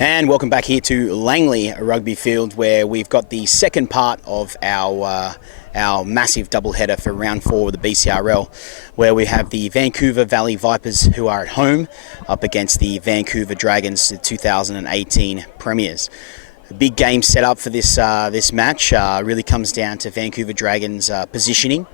And welcome back here to Langley Rugby Field, where we've got the second part of our massive doubleheader for round 4 of the BCRL, where we have the Vancouver Valley Vipers, who are at home, up against the Vancouver Dragons, the 2018 premiers. A big game set up for this match. Really comes down to Vancouver Dragons' positioning.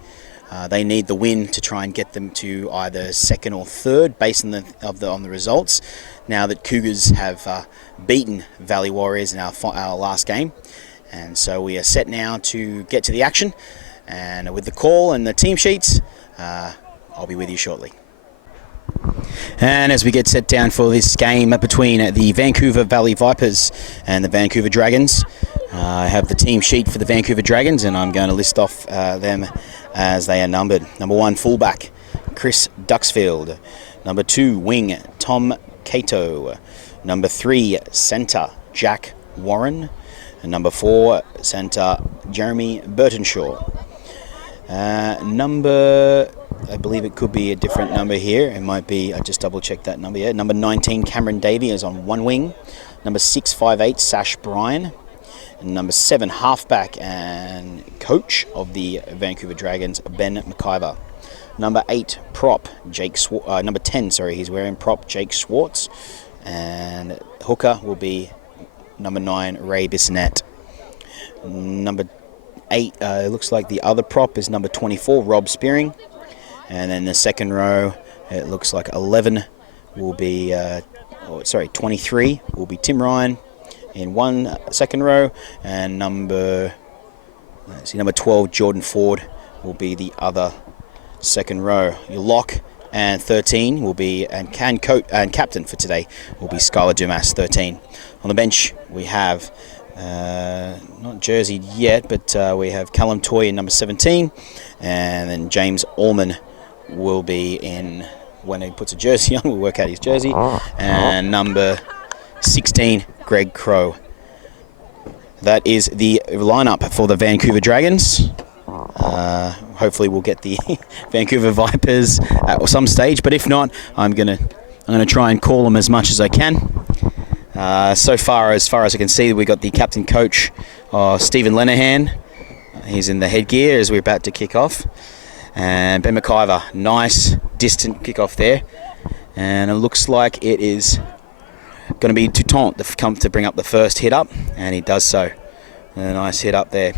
They need the win to try and get them to either second or third, based on the results. Now that Cougars have beaten Valley Warriors in our last game, and so we are set now to get to the action. And with the call and the team sheets, I'll be with you shortly. And as we get set down for this game between the Vancouver Valley Vipers and the Vancouver Dragons, I have the team sheet for the Vancouver Dragons, and I'm going to list off them as they are numbered. Number 1, fullback, Chris Duxfield. Number 2, wing, Tom Cato. Number 3, centre, Jack Warren. And number 4, centre, Jeremy Burtonshaw. I believe it could be a different number here. It might be, I just double checked that number. Yeah. Number 19, Cameron Davey, is on one wing. Number 658, Sash Bryan. And number 7, halfback and coach of the Vancouver Dragons, Ben McIver. Number 8, prop, number 10, he's wearing prop, Jake Schwartz. And hooker will be number 9, Ray Bissonette. Number 8, it looks like the other prop is number 24, Rob Spearing. And then the second row, it looks like 11 will be, 23 will be Tim Ryan in one second row. And number 12, Jordan Ford, will be the other second row. Your lock and 13 will be, and captain for today will be Skylar Dumas, 13. On the bench, we have, not jerseyed yet, but we have Callum Toy in number 17, and then James Allman will be in, when he puts a jersey on, we'll work out his jersey, and number 16, Greg Crow. That is the lineup for the Vancouver Dragons. Hopefully we'll get the Vancouver Vipers at some stage, but if not, I'm gonna try and call them as much as I can. So far as I can see, we got the captain coach, Stephen Lenahan. He's in the headgear as we're about to kick off. And Ben McIver, nice distant kickoff there. And it looks like it is going to be Toutant to come to bring up the first hit up, and he does so. A nice hit up there,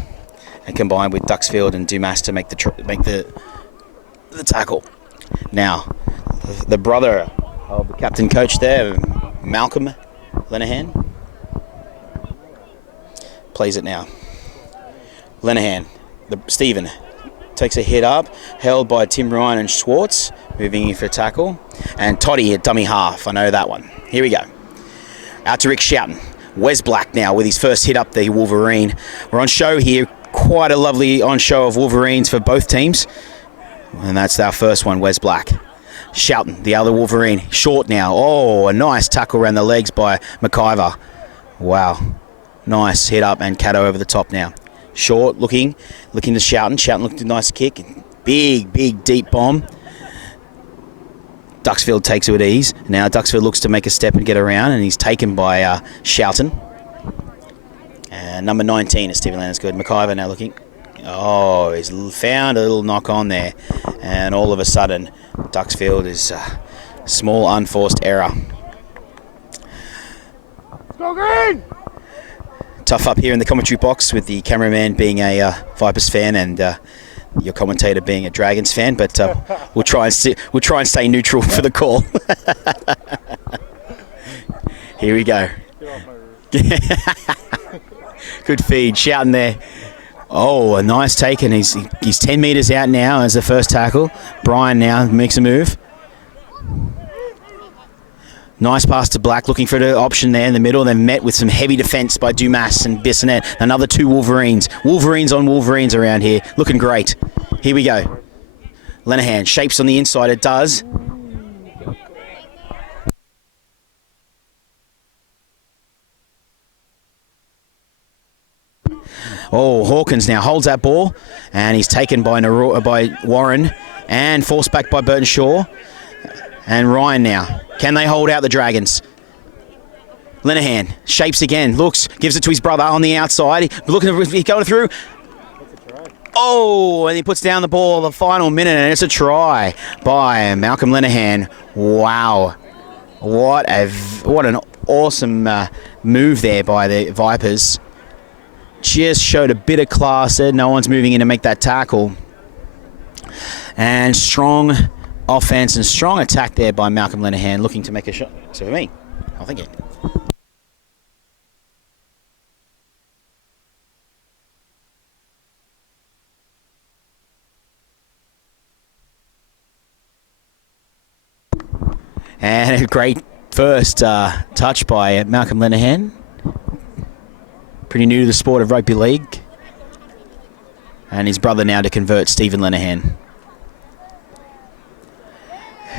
and combined with Duxfield and Dumas to make the tackle. Now, the brother of the captain coach there, Malcolm Lenahan, plays it now. Lenahan, Stephen, takes a hit up, held by Tim Ryan and Schwartz, moving in for a tackle. And Toddy at dummy half, I know that one. Here we go. Out to Rick Shoughton. Wes Black now with his first hit up the Wolverine. We're on show here, quite a lovely on show of Wolverines for both teams. And that's our first one, Wes Black. Shoughton, the other Wolverine, short now. Oh, a nice tackle around the legs by McIver. Wow, nice hit up, and Cato over the top now. Short, looking to Shoughton. Shoughton looked a nice kick. Big, deep bomb. Duxfield takes it with ease. Now Duxfield looks to make a step and get around, and he's taken by Shoughton. And number 19 is Stephen Landers good. McIver now looking. Oh, he's found a little knock on there. And all of a sudden, Duxfield is a small unforced error. Go green! Tough up here in the commentary box with the cameraman being a Vipers fan and your commentator being a Dragons fan, but we'll try and stay neutral for the call. Here we go. Good feed, Shouting there. Oh, a nice take, and he's 10 metres out now as the first tackle. Bryan now makes a move. Nice pass to Black, looking for the option there in the middle, then met with some heavy defence by Dumas and Bissonette. Another 2 Wolverines. Wolverines on Wolverines around here. Looking great. Here we go. Lenahan shapes on the inside. It does. Oh, Hawkins now holds that ball, and he's taken by Warren and forced back by Burtonshaw. And Ryan now. Can they hold out the Dragons? Lenahan shapes again, looks, gives it to his brother on the outside. He's going through. Oh, and he puts down the ball the final minute, and it's a try by Malcolm Lenahan. Wow. What an awesome move there by the Vipers. Just showed a bit of class there. No one's moving in to make that tackle. And strong offense and strong attack there by Malcolm Lenahan, looking to make a shot. So for me, I'll think it. And a great first touch by Malcolm Lenahan. Pretty new to the sport of rugby league. And his brother now to convert, Stephen Lenahan.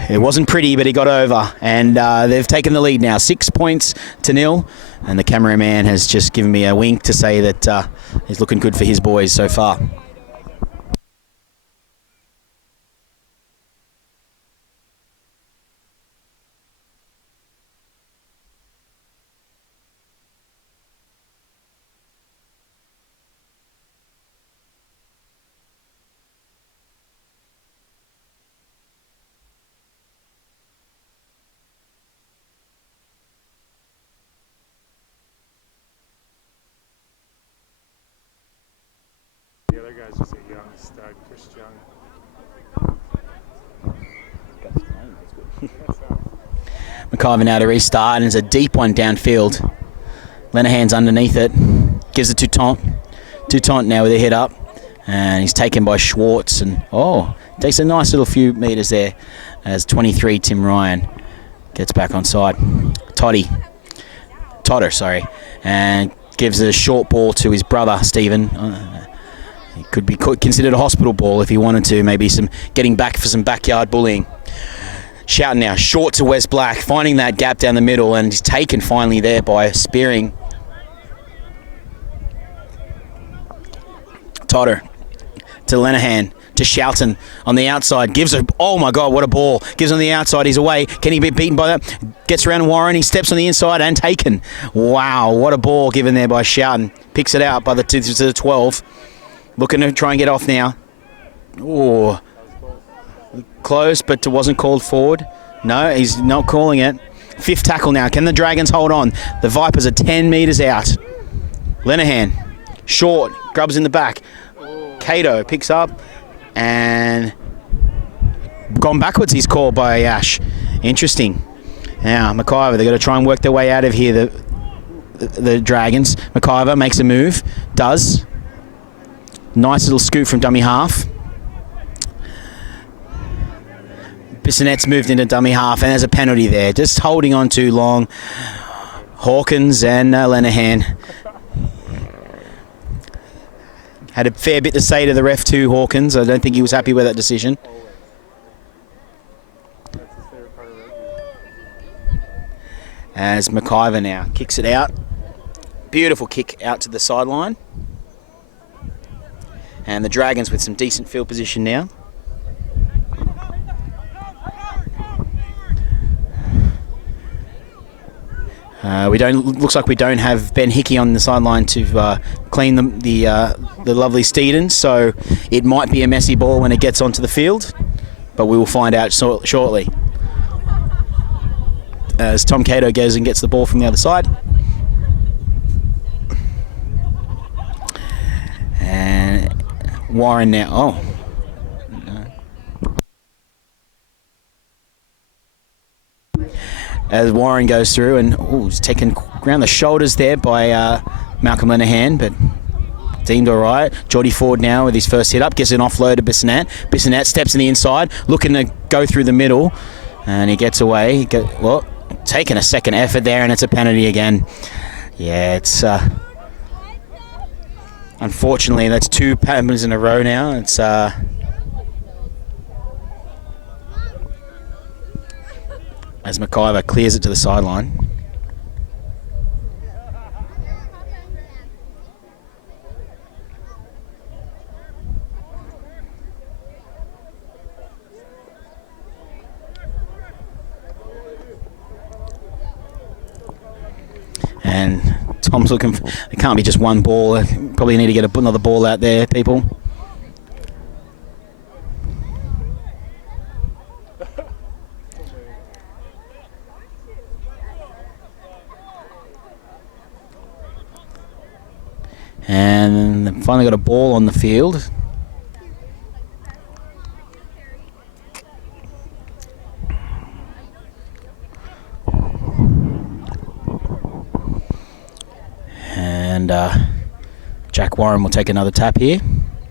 It wasn't pretty, but he got over. And they've taken the lead now, 6 points to 0. And the cameraman has just given me a wink to say that he's looking good for his boys so far. The other guy's just a young stud, Chris Young. McIver now to restart, and it's a deep one downfield. Lenahan's underneath it, gives it to Taunt. To Taunt now with a hit up, and he's taken by Schwartz, and takes a nice little few metres there as 23 Tim Ryan gets back on side. Totter, and gives a short ball to his brother Stephen. It could be considered a hospital ball if he wanted to, maybe some getting back for some backyard bullying. Shouting now, short to Wes Black, finding that gap down the middle, and he's taken finally there by Spearing. Totter to Lenahan, to Shelton on the outside, gives a, oh my God, what a ball. Gives on the outside, he's away. Can he be beaten by that? Gets around Warren, he steps on the inside and taken. Wow, what a ball given there by Shelton. Picks it out by to the 12. Looking to try and get off now. Oh, close, but it wasn't called forward. No, he's not calling it. 5th tackle now. Can the Dragons hold on? The Vipers are 10 metres out. Lenahan, short, grubs in the back. Cato picks up and gone backwards. He's called by Ash. Interesting. Now, McIver, they've got to try and work their way out of here, the Dragons. McIver makes a move. Does. Nice little scoop from dummy half. Bissonette's moved into dummy half, and there's a penalty there. Just holding on too long. Hawkins and Lenahan had a fair bit to say to the ref too, Hawkins. I don't think he was happy with that decision. As McIver now kicks it out. Beautiful kick out to the sideline. And the Dragons with some decent field position now. Looks like we don't have Ben Hickey on the sideline to clean the lovely Steedens, so it might be a messy ball when it gets onto the field, but we will find out shortly. As Tom Cato goes and gets the ball from the other side. And Warren now. As Warren goes through and he's taken around the shoulders there by Malcolm Lenahan, but deemed all right. Geordie Ford now with his first hit up, gives an offload to Bissonette. Bissonette steps in the inside, looking to go through the middle, and he gets away. Taking a second effort there, and it's a penalty again. Yeah, it's unfortunately that's 2 penalties in a row now. It's as McIver clears it to the sideline. And Tom's looking for, it can't be just one ball. Probably need to get another ball out there, people. And finally got a ball on the field. And Jack Warren will take another tap here.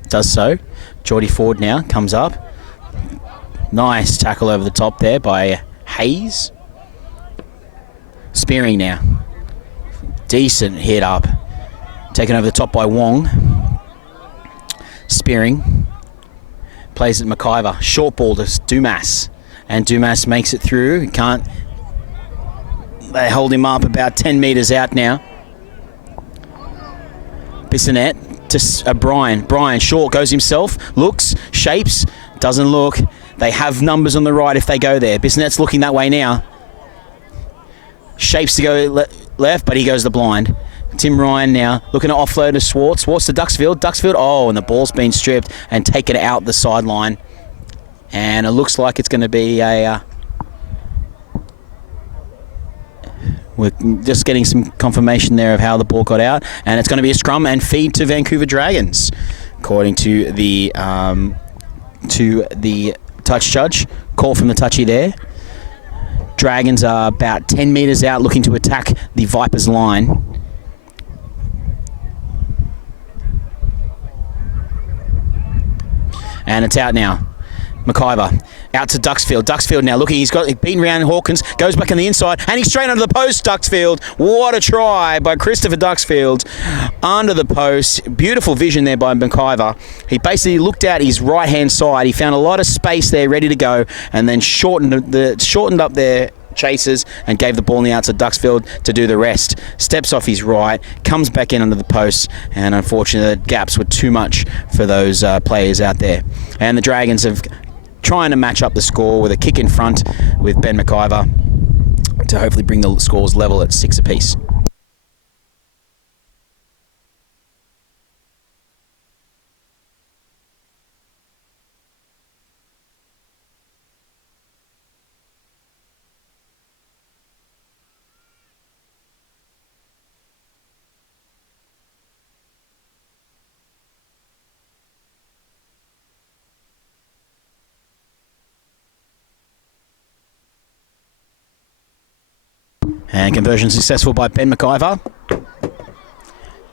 Does so. Geordie Ford now comes up. Nice tackle over the top there by Hayes. Spearing now. Decent hit up. Taken over the top by Wong. Spearing. Plays at McIver. Short ball to Dumas. And Dumas makes it through. Can't. They hold him up about 10 metres out now. Bissonette to Brian. Brian short goes himself. Looks. Shapes. Doesn't look. They have numbers on the right if they go there. Bissonette's looking that way now. Shapes to go left, but he goes the blind. Tim Ryan now looking to offload to Swartz. Swartz to Duxfield. Duxfield, oh, and the ball's been stripped and taken out the sideline. And it looks like it's going to be a... we're just getting some confirmation there of how the ball got out. And it's going to be a scrum and feed to Vancouver Dragons, according to the touch judge. Call from the touchy there. Dragons are about 10 metres out looking to attack the Vipers line. And it's out now. McIver out to Duxfield. Duxfield now looking. He's beaten around Hawkins. Goes back on the inside. And he's straight under the post, Duxfield. What a try by Christopher Duxfield. Under the post. Beautiful vision there by McIver. He basically looked out his right-hand side. He found a lot of space there ready to go. And then shortened up their chasers and gave the ball in the out to Duxfield to do the rest. Steps off his right, comes back in under the post, and unfortunately the gaps were too much for those players out there. And the Dragons have trying to match up the score with a kick in front with Ben McIver to hopefully bring the scores level at 6 apiece. And conversion successful by Ben McIver.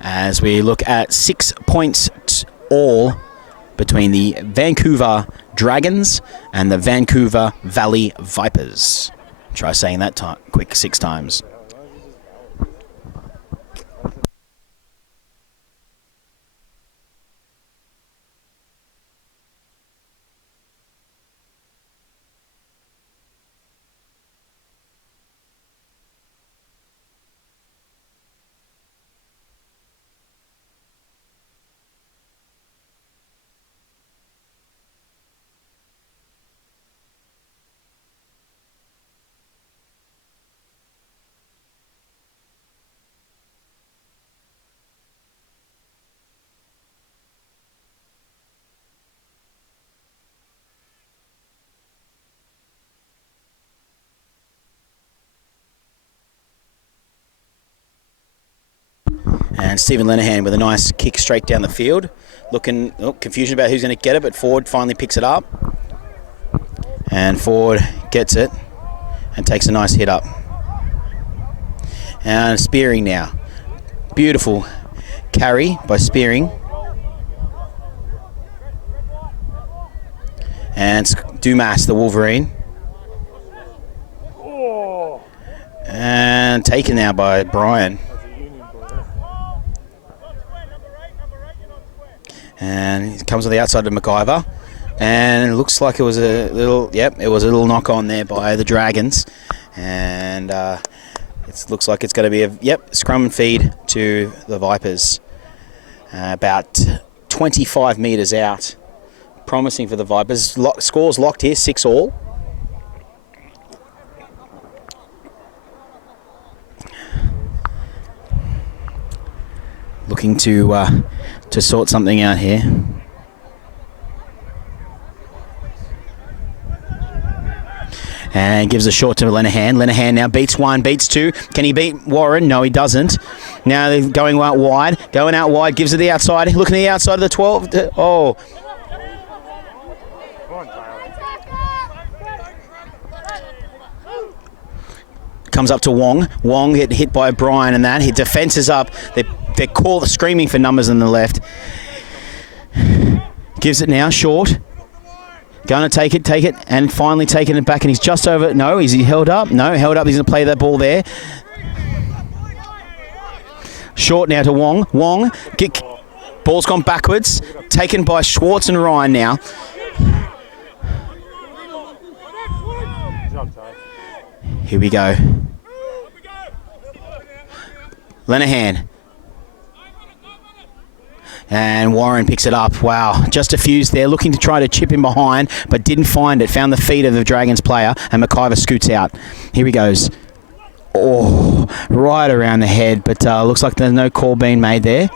As we look at 6 points all between the Vancouver Dragons and the Vancouver Valley Vipers. Try saying that quick 6 times. And Stephen Lenahan with a nice kick straight down the field. Looking, confusion about who's going to get it, but Ford finally picks it up. And Ford gets it and takes a nice hit up. And Spearing now. Beautiful carry by Spearing. And Dumas, the Wolverine. And taken now by Brian. And he comes on the outside of McIver. And it looks like it was a little, it was a little knock on there by the Dragons. And it looks like it's going to be a, scrum and feed to the Vipers. About 25 metres out. Promising for the Vipers. Scores locked here, 6 all. looking to sort something out here. And gives a short to Lenahan. Lenahan now beats one, beats two. Can he beat Warren? No, he doesn't. Now they're going out wide. Going out wide, gives it the outside. Looking at the outside of the 12. Oh. Comes up to Wong. Wong get hit by Brian and that. His defence is up. They're screaming for numbers on the left. Gives it now, short. Going to take it, and finally taking it back, and he's just over. No, is he held up? No, held up. He's going to play that ball there. Short now to Wong. Wong, ball's gone backwards. Taken by Schwartz and Ryan now. Here we go. Lenahan. And Warren picks it up. Wow, just a fuse there, looking to try to chip him behind, but didn't find it. Found the feet of the Dragons player, and McIver scoots out. Here he goes. Oh, right around the head, but looks like there's no call being made there.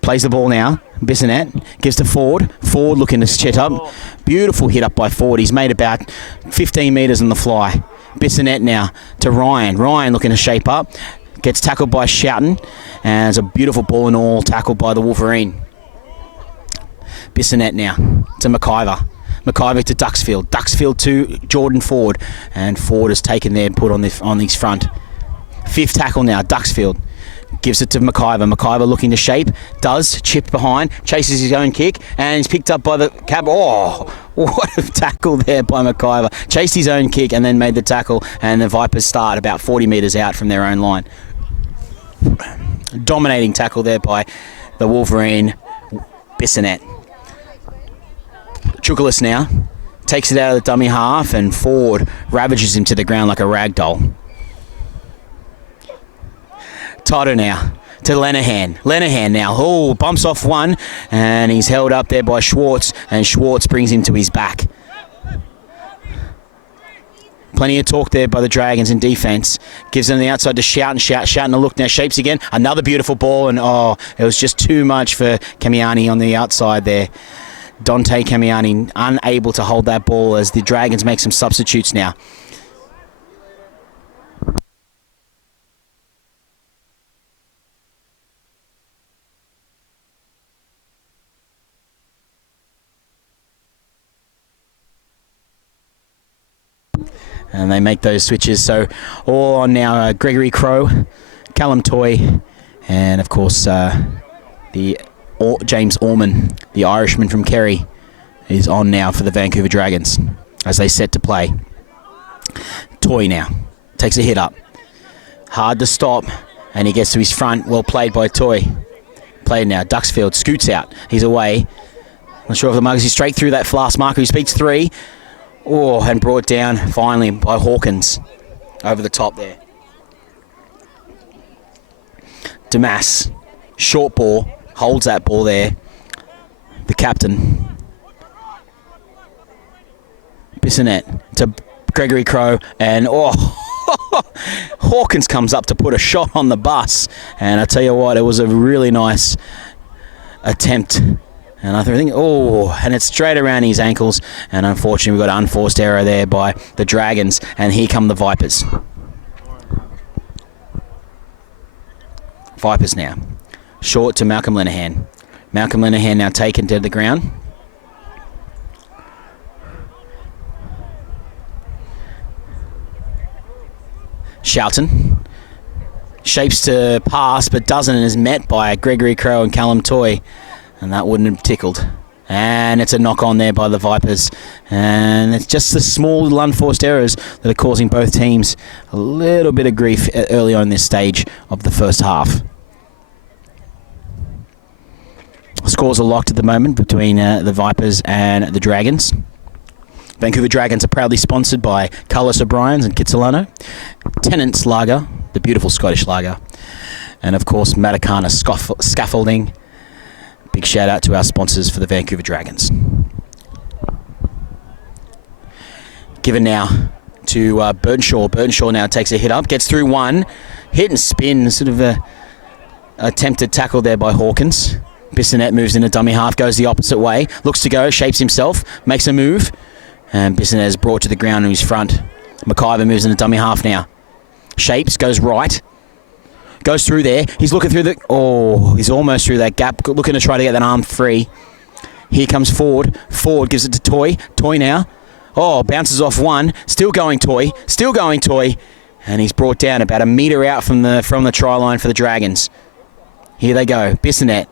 Plays the ball now. Bissonette gives to Ford. Ford looking to set up. Beautiful hit up by Ford. He's made about 15 metres on the fly. Bissonette now to Ryan. Ryan looking to shape up. Gets tackled by Shoughton, and it's a beautiful ball and all tackled by the Wolverine. Bissonette now to McIver. McIver to Duxfield. Duxfield to Jordan Ford, and Ford is taken there and put on his front. Fifth tackle now, Duxfield. Gives it to McIver. McIver looking to shape. Does. Chip behind. Chases his own kick. And he's picked up by the cab. Oh, what a tackle there by McIver. Chased his own kick and then made the tackle. And the Vipers start about 40 metres out from their own line. Dominating tackle there by the Wolverine. Bissonette. Chukalis now. Takes it out of the dummy half. And Ford ravages him to the ground like a rag doll. Toto now to Lenahan. Lenahan now. Oh, bumps off one, and he's held up there by Schwartz, and Schwartz brings him to his back. Plenty of talk there by the Dragons in defence. Gives them the outside to Shoughton. Shoughton a look now. Shapes again. Another beautiful ball, and it was just too much for Kamiani on the outside there. Dante Kamiani unable to hold that ball as the Dragons make some substitutes now. And they make those switches. So all on now, Gregory Crow, Callum Toy, and of course James Orman, the Irishman from Kerry, is on now for the Vancouver Dragons as they set to play. Toy now takes a hit up. Hard to stop, and he gets to his front. Well played by Toy. Played now. Duxfield scoots out. He's away. Not sure if the marker is straight through that last marker. He speeds three. Oh, and brought down finally by Hawkins over the top there. Damas, short ball, holds that ball there. The captain. Bissonette to Gregory Crow, and Hawkins comes up to put a shot on the bus. And I tell you what, it was a really nice attempt. And I think, and it's straight around his ankles. And unfortunately, we've got an unforced error there by the Dragons. And here come the Vipers. Vipers now. Short to Malcolm Lenahan. Malcolm Lenahan now taken to the ground. Shoughton. Shapes to pass, but doesn't, and is met by Gregory Crow and Callum Toy. And that wouldn't have tickled. And it's a knock on there by the Vipers. And it's just the small little unforced errors that are causing both teams a little bit of grief early on in this stage of the first half. Scores are locked at the moment between the Vipers and the Dragons. Vancouver Dragons are proudly sponsored by Carlos O'Brien's and Kitsilano, Tennant's Lager, the beautiful Scottish lager, and of course Matakana Scaffolding. Big shout out to our sponsors for the Vancouver Dragons. Given now to Burnshaw. Burnshaw now takes a hit up, gets through one, hit and spin, sort of a attempted tackle there by Hawkins. Bissonette moves into dummy half, goes the opposite way, looks to go, shapes himself, makes a move, and Bissonette is brought to the ground in his front. McIver moves into dummy half now. Shapes, goes right, goes through there. He's looking through he's almost through that gap, looking to try to get that arm free. Here comes Ford. Ford gives it to Toy. Toy now. Oh, bounces off one. Still going Toy. Still going Toy. And he's brought down about a metre out from the try line for the Dragons. Here they go. Bissonette.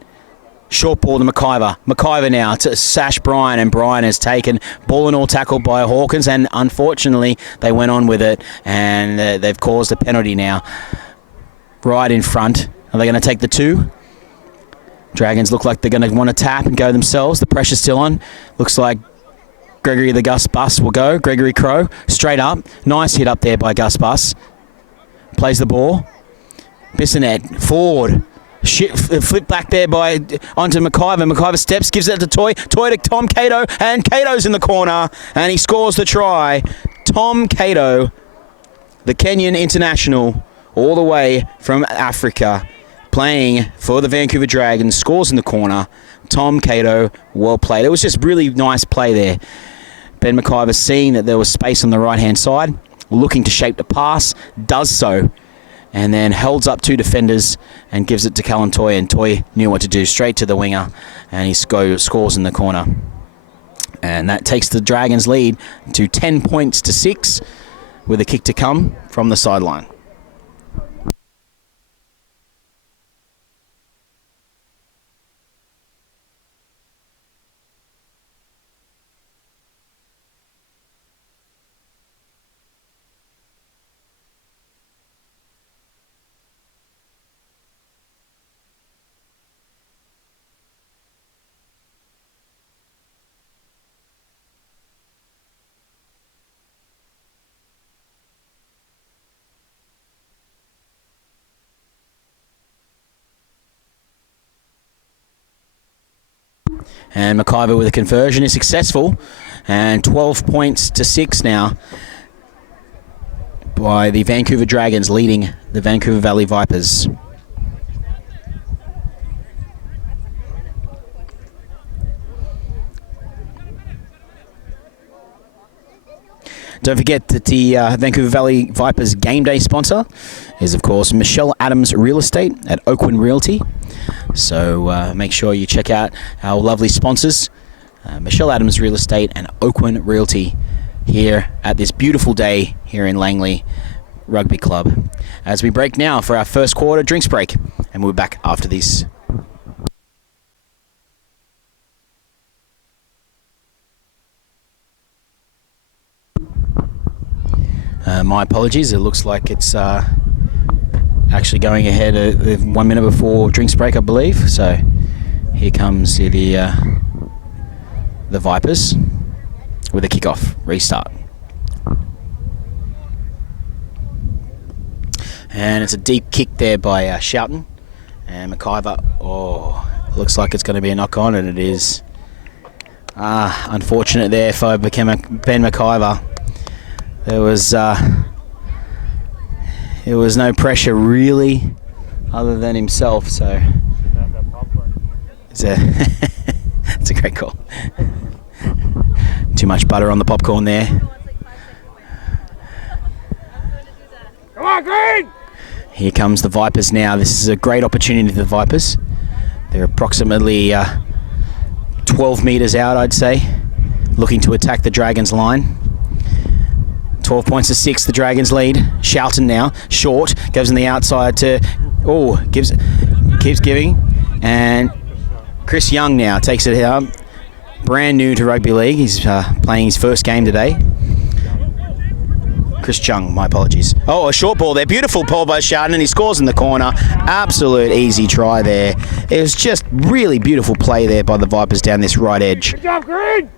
Short ball to McIver. McIver now to Sash Bryan, and Bryan has taken ball and all tackled by Hawkins, and unfortunately they went on with it, and they've caused a penalty now. Right in front. Are they going to take the 2? Dragons look like they're going to want to tap and go themselves. The pressure's still on. Looks like Gregory the Gus Bus will go. Gregory Crow straight up. Nice hit up there by Gus Bus. Plays the ball. Bissonette. Ford. Flip back there onto McIver. McIver steps, gives it to Toy. Toy to Tom Cato, and Cato's in the corner, and he scores the try. Tom Cato, the Kenyan international, all the way from Africa, playing for the Vancouver Dragons, scores in the corner. Tom Cato, well played. It was just really nice play there. Ben McIver, seeing that there was space on the right-hand side, looking to shape the pass, does so, and then holds up 2 defenders and gives it to Callan Toy, and Toy knew what to do, straight to the winger, and he scores in the corner. And that takes the Dragons' lead to 10 points to 6, with a kick to come from the sideline. And McIver with a conversion is successful, and 12 points to 6 now by the Vancouver Dragons, leading the Vancouver Valley Vipers. Don't forget that the Vancouver Valley Vipers game day sponsor is, of course, Michelle Adams Real Estate at Oakwyn Realty. So make sure you check out our lovely sponsors, Michelle Adams Real Estate and Oakwyn Realty, here at this beautiful day here in Langley Rugby Club. As we break now for our first quarter drinks break, and we'll be back after this. My apologies, it looks like it's actually going ahead 1 minute before drinks break, I believe. So here comes the Vipers with a kickoff restart. And it's a deep kick there by Shoughton. And McIver, looks like it's going to be a knock on, and it is. Unfortunate there for Ben McIver. There was no pressure really, other than himself. So it's a great call. Too much butter on the popcorn there. Come on, Green! Here comes the Vipers now. This is a great opportunity for the Vipers. They're approximately 12 metres out, I'd say, looking to attack the Dragons' line. 12 points to 6, the Dragons lead. Shoughton now, short, goes on the outside to, keeps giving, and Chris Young now takes it out. Brand new to rugby league, he's playing his first game today. Chris Chung, my apologies. A short ball there, beautiful ball by Shoughton, and he scores in the corner. Absolute easy try there. It was just really beautiful play there by the Vipers down this right edge. Good job, Green!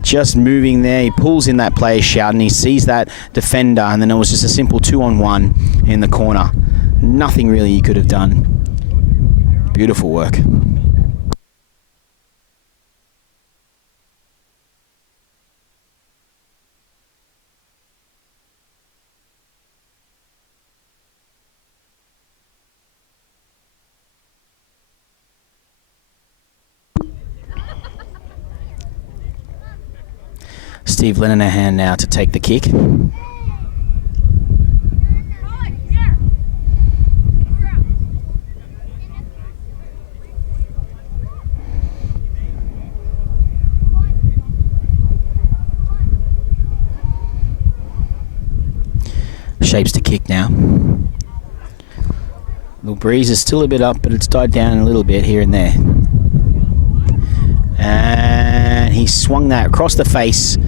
Just moving there, he pulls in that player Shoughton, he sees that defender, and then it was just a simple 2-on-1 in the corner. Nothing really he could have done. Beautiful work. Steve Lenehan now to take the kick. Shapes to kick now. The breeze is still a bit up, but it's died down a little bit here and there. And he swung that across the face.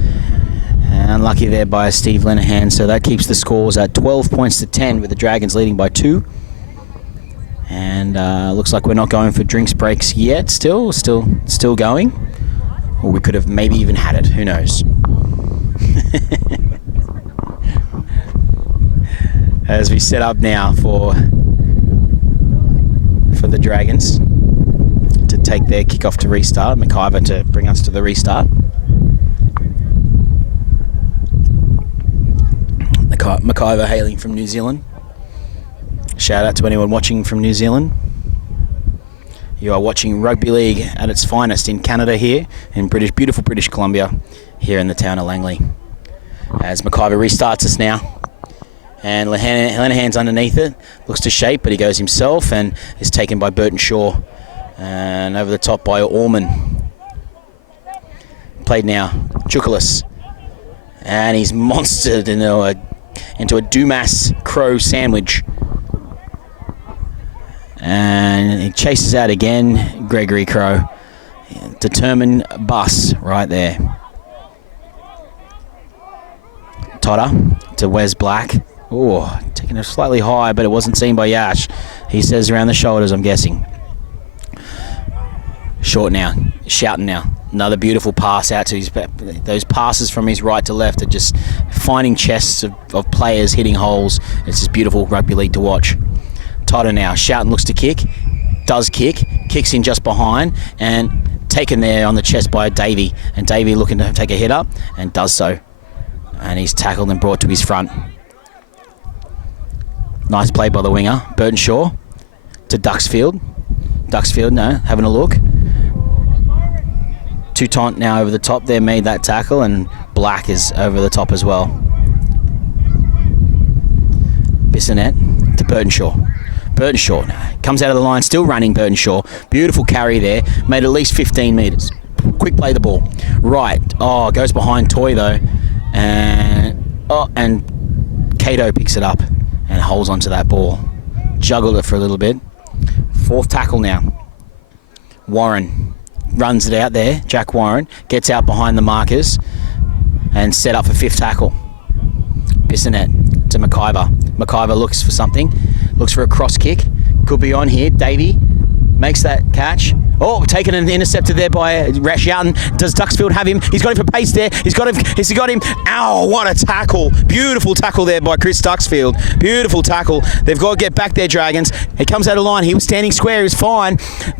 Unlucky there by Steve Lenehan, so that keeps the scores at 12 points to 10 with the Dragons leading by 2. And looks like we're not going for drinks breaks yet. Still going. Or we could have maybe even had it. Who knows? As we set up now for the Dragons to take their kickoff to restart. McIver to bring us to the restart. McIver hailing from New Zealand. Shout out to anyone watching from New Zealand. You are watching rugby league at its finest in Canada here, in beautiful British Columbia, here in the town of Langley. As McIver restarts us now. And Lenehan's underneath it, looks to shape, but he goes himself and is taken by Burton Shaw. And over the top by Orman. Played now, Chukalis. And he's monstered into a Dumas Crow sandwich. And he chases out again, Gregory Crow. Determined bus right there. Totter to Wes Black. Oh, taking it slightly high, but it wasn't seen by Yash. He says around the shoulders, I'm guessing. Short now, shouting now. Another beautiful pass out to his... Those passes from his right to left are just finding chests of players hitting holes. It's just beautiful rugby league to watch. Totter now, shouting looks to kick. Does kick. Kicks in just behind and taken there on the chest by Davey. And Davey looking to take a hit up and does so. And he's tackled and brought to his front. Nice play by the winger. Burton Shaw to Duxfield. Duxfield, no, having a look. Toutant now over the top there, made that tackle, and Black is over the top as well. Bissonette to Burton Shaw. Burton Shaw comes out of the line, still running Burton Shaw. Beautiful carry there, made at least 15 metres. Quick play the ball. Right, goes behind Toy though. And Cato picks it up and holds onto that ball. Juggled it for a little bit. Fourth tackle now. Warren runs it out there. Jack Warren gets out behind the markers and set up for fifth tackle. Bissonette to McIver. McIver looks for something. Looks for a cross kick. Could be on here. Davey makes that catch. Oh, taken and intercepted there by Rash Young. Does Duxfield have him? He's got him for pace there. He's got him. Ow, what a tackle. Beautiful tackle there by Chris Duxfield. Beautiful tackle. They've got to get back there, Dragons. He comes out of line. He was standing square. He was fine.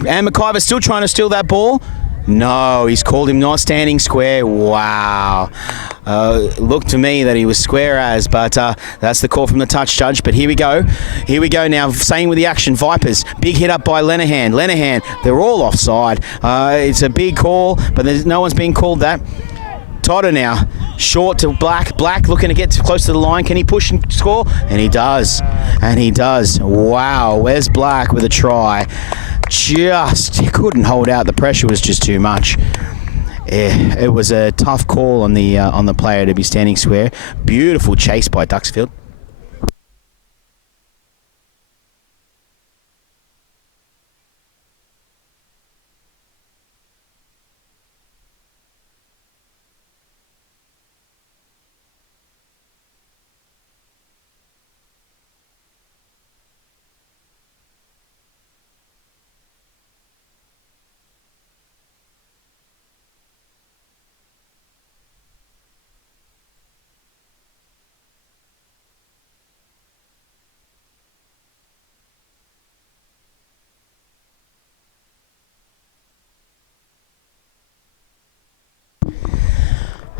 And McIver's still trying to steal that ball. No, he's called him not standing square. Wow. Looked to me that he was square as, but that's the call from the touch judge. But here we go. Here we go now, saying with the action, Vipers. Big hit up by Lenehan. Lenehan, they're all offside. It's a big call, but no one's being called that. Totter now, short to Black. Black looking to get close to the line. Can he push and score? And he does. Wow, where's Black with a try? He couldn't hold out. The pressure was just too much. It was a tough call on the player to be standing square. Beautiful chase by Duxfield.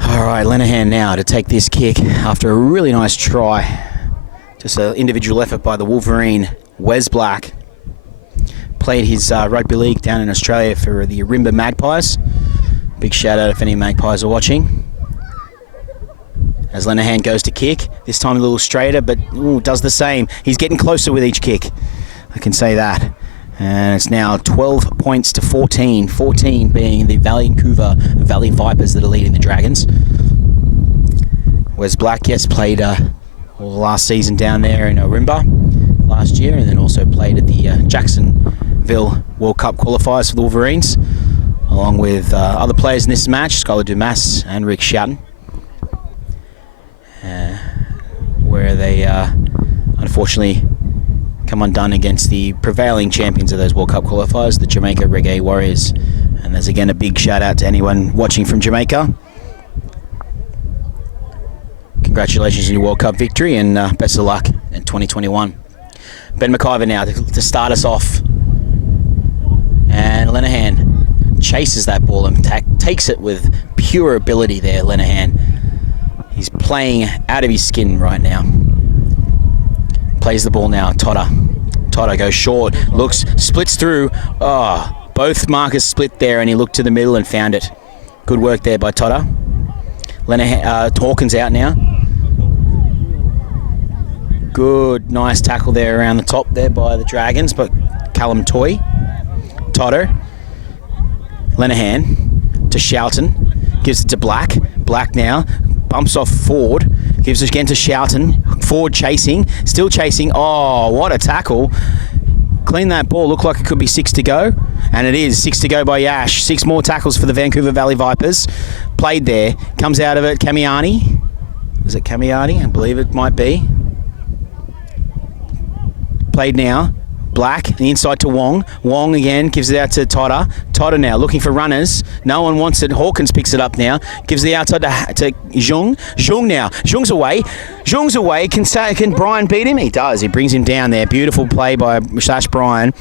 All right, Lenehan now to take this kick after a really nice try. Just an individual effort by the Wolverine. Wes Black played his rugby league down in Australia for the Arimba Magpies. Big shout out if any Magpies are watching. as Lenahan goes to kick. This time a little straighter, but does the same. He's getting closer with each kick. I can say that. And it's now 12 points to 14. 14 being the Vancouver Valley Vipers that are leading the Dragons. Wes Black, yes, played all the last season down there in Orimba last year, and then also played at the Jacksonville World Cup qualifiers for the Wolverines, along with other players in this match, Skylar Dumas and Rick Shoughton, where they unfortunately come undone against the prevailing champions of those World Cup qualifiers, the Jamaica Reggae Warriors. And there's again a big shout out to anyone watching from Jamaica. Congratulations on your World Cup victory, and best of luck in 2021. Ben McIver now to start us off. And Lenahan chases that ball and takes it with pure ability there, Lenahan. He's playing out of his skin right now. Plays the ball now, Totter. Totter goes short, looks, splits through. Oh, both markers split there, and he looked to the middle and found it. Good work there by Totter. Hawkins out now. Good, nice tackle there around the top there by the Dragons, but Callum Toy. Totter. Lenahan to Shoughton. Gives it to Black. Black now. Bumps off Ford. Gives it again to Shoughton. Ford chasing. Still chasing. Oh, what a tackle. Clean that ball. Looked like it could be 6 to go. And it is 6 to go by Yash. 6 more tackles for the Vancouver Valley Vipers. Played there. Comes out of it. Kamiani. Was it Kamiani? I believe it might be. Played now. Black, the inside to Wong. Wong again, gives it out to Totter. Totter now, looking for runners. No one wants it. Hawkins picks it up now. Gives the outside to Zhong. Zhong now. Zhong's away. Zhong's away. Can Brian beat him? He does. He brings him down there. Beautiful play by Sash Brian.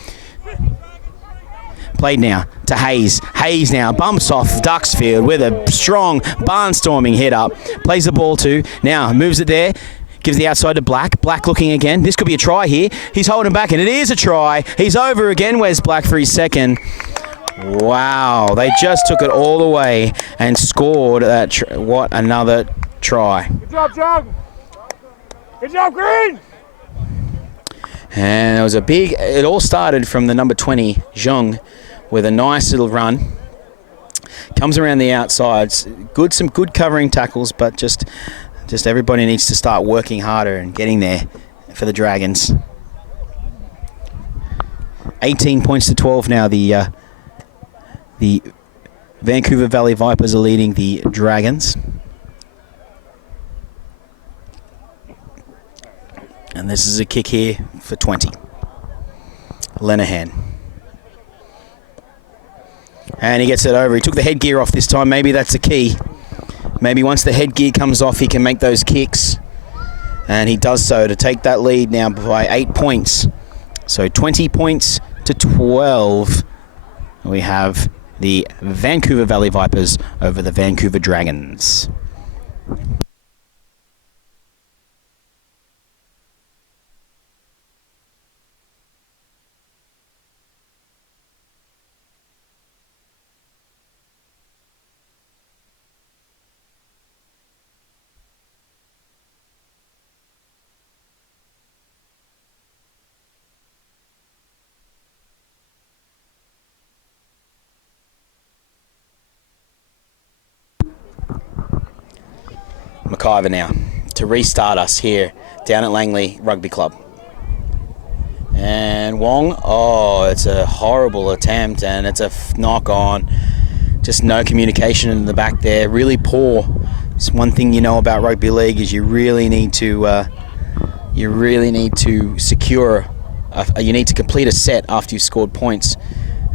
Played now to Hayes. Hayes now bumps off Duxfield with a strong barnstorming hit up. Plays the ball to. Now moves it there. Gives the outside to Black. Black looking again. This could be a try here. He's holding back, and it is a try. He's over again. Where's Black for his second? Wow. They just took it all the way and scored that. What another try. Good job, John. Good job, Green. And it was a big... It all started from the number 20, Zhong, with a nice little run. Comes around the outside. Some good covering tackles, but just everybody needs to start working harder and getting there for the Dragons. 18 points to 12 now. The Vancouver Valley Vipers are leading the Dragons. And this is a kick here for 20. Lenahan. And he gets it over. He took the headgear off this time. Maybe that's the key. Maybe once the headgear comes off, he can make those kicks. And he does so to take that lead now by 8 points. So 20 points to 12. We have the Vancouver Valley Vipers over the Vancouver Dragons. McIver now to restart us here down at Langley Rugby Club. And Wong, it's a horrible attempt, and it's a knock on. Just no communication in the back there. Really poor. It's one thing you know about rugby league is you really need to secure. You need to complete a set after you've scored points.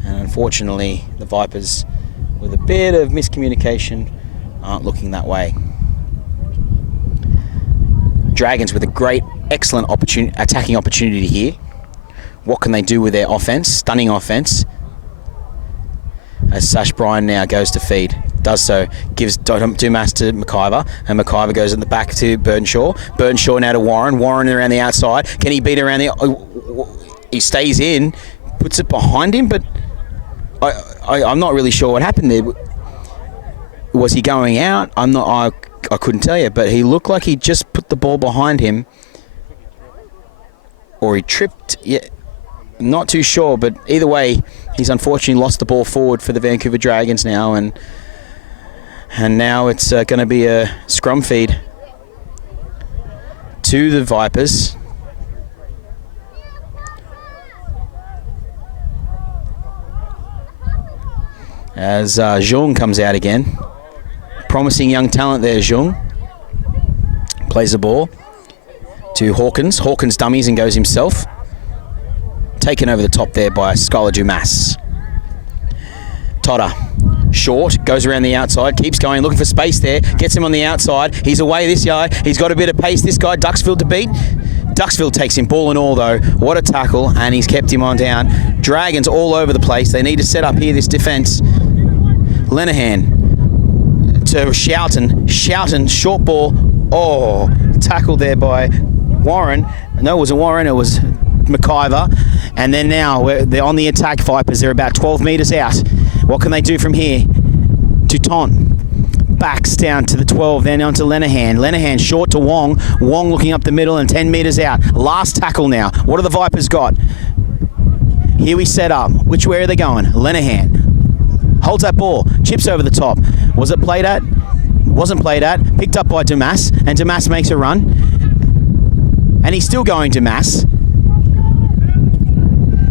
And unfortunately, the Vipers, with a bit of miscommunication, aren't looking that way. Dragons with a great, excellent attacking opportunity here. What can they do with their offense? Stunning offense. As Sash Bryan now goes to feed. Does so. Gives Dumas to McIver. And McIver goes in the back to Burnshaw. Burnshaw now to Warren. Warren around the outside. Can he beat around the... He stays in. Puts it behind him, but I'm not really sure what happened there. Was he going out? I couldn't tell you, but he looked like he just put the ball behind him, or he tripped. Yeah, not too sure, but either way, he's unfortunately lost the ball forward for the Vancouver Dragons now, and now it's going to be a scrum feed to the Vipers. As Zhong comes out again. Promising young talent there, Zhong. Plays the ball to Hawkins. Hawkins dummies and goes himself. Taken over the top there by Skylar Dumas. Totter. Short, goes around the outside, keeps going, looking for space there, gets him on the outside. He's away this yard. He's got a bit of pace, this guy, Duxfield to beat. Duxfield takes him, ball and all though. What a tackle, and he's kept him on down. Dragons all over the place. They need to set up here, this defence. Lenahan to Shouten. Shouten, short ball. Oh, tackled there by Warren. No, it wasn't Warren, it was McIver. And then now they're on the attack, Vipers. They're about 12 metres out. What can they do from here? To Ton. Backs down to the 12, then on to Lenahan. Lenahan short to Wong. Wong looking up the middle and 10 metres out. Last tackle now. What do the Vipers got? Here we set up. Which way are they going? Lenahan holds that ball. Chips over the top. Was it played at? Wasn't played at. Picked up by Dumas. And Dumas makes a run. And he's still going Dumas.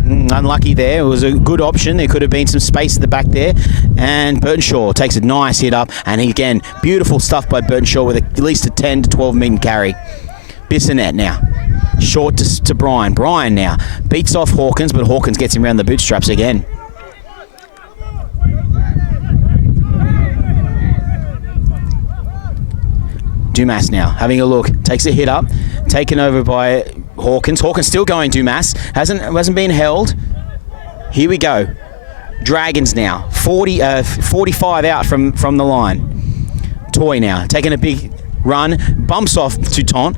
Unlucky there. It was a good option. There could have been some space at the back there. And Burtonshaw takes a nice hit up. And again, beautiful stuff by Burtonshaw with at least a 10 to 12 metre carry. Bissonette now. Short to Brian. Brian now beats off Hawkins, but Hawkins gets him around the bootstraps again. Dumas now having a look. Takes a hit up. Taken over by Hawkins. Hawkins still going Dumas. Hasn't been held. Here we go. Dragons now. 45 out from the line. Toy now. Taking a big run. Bumps off to Taunt.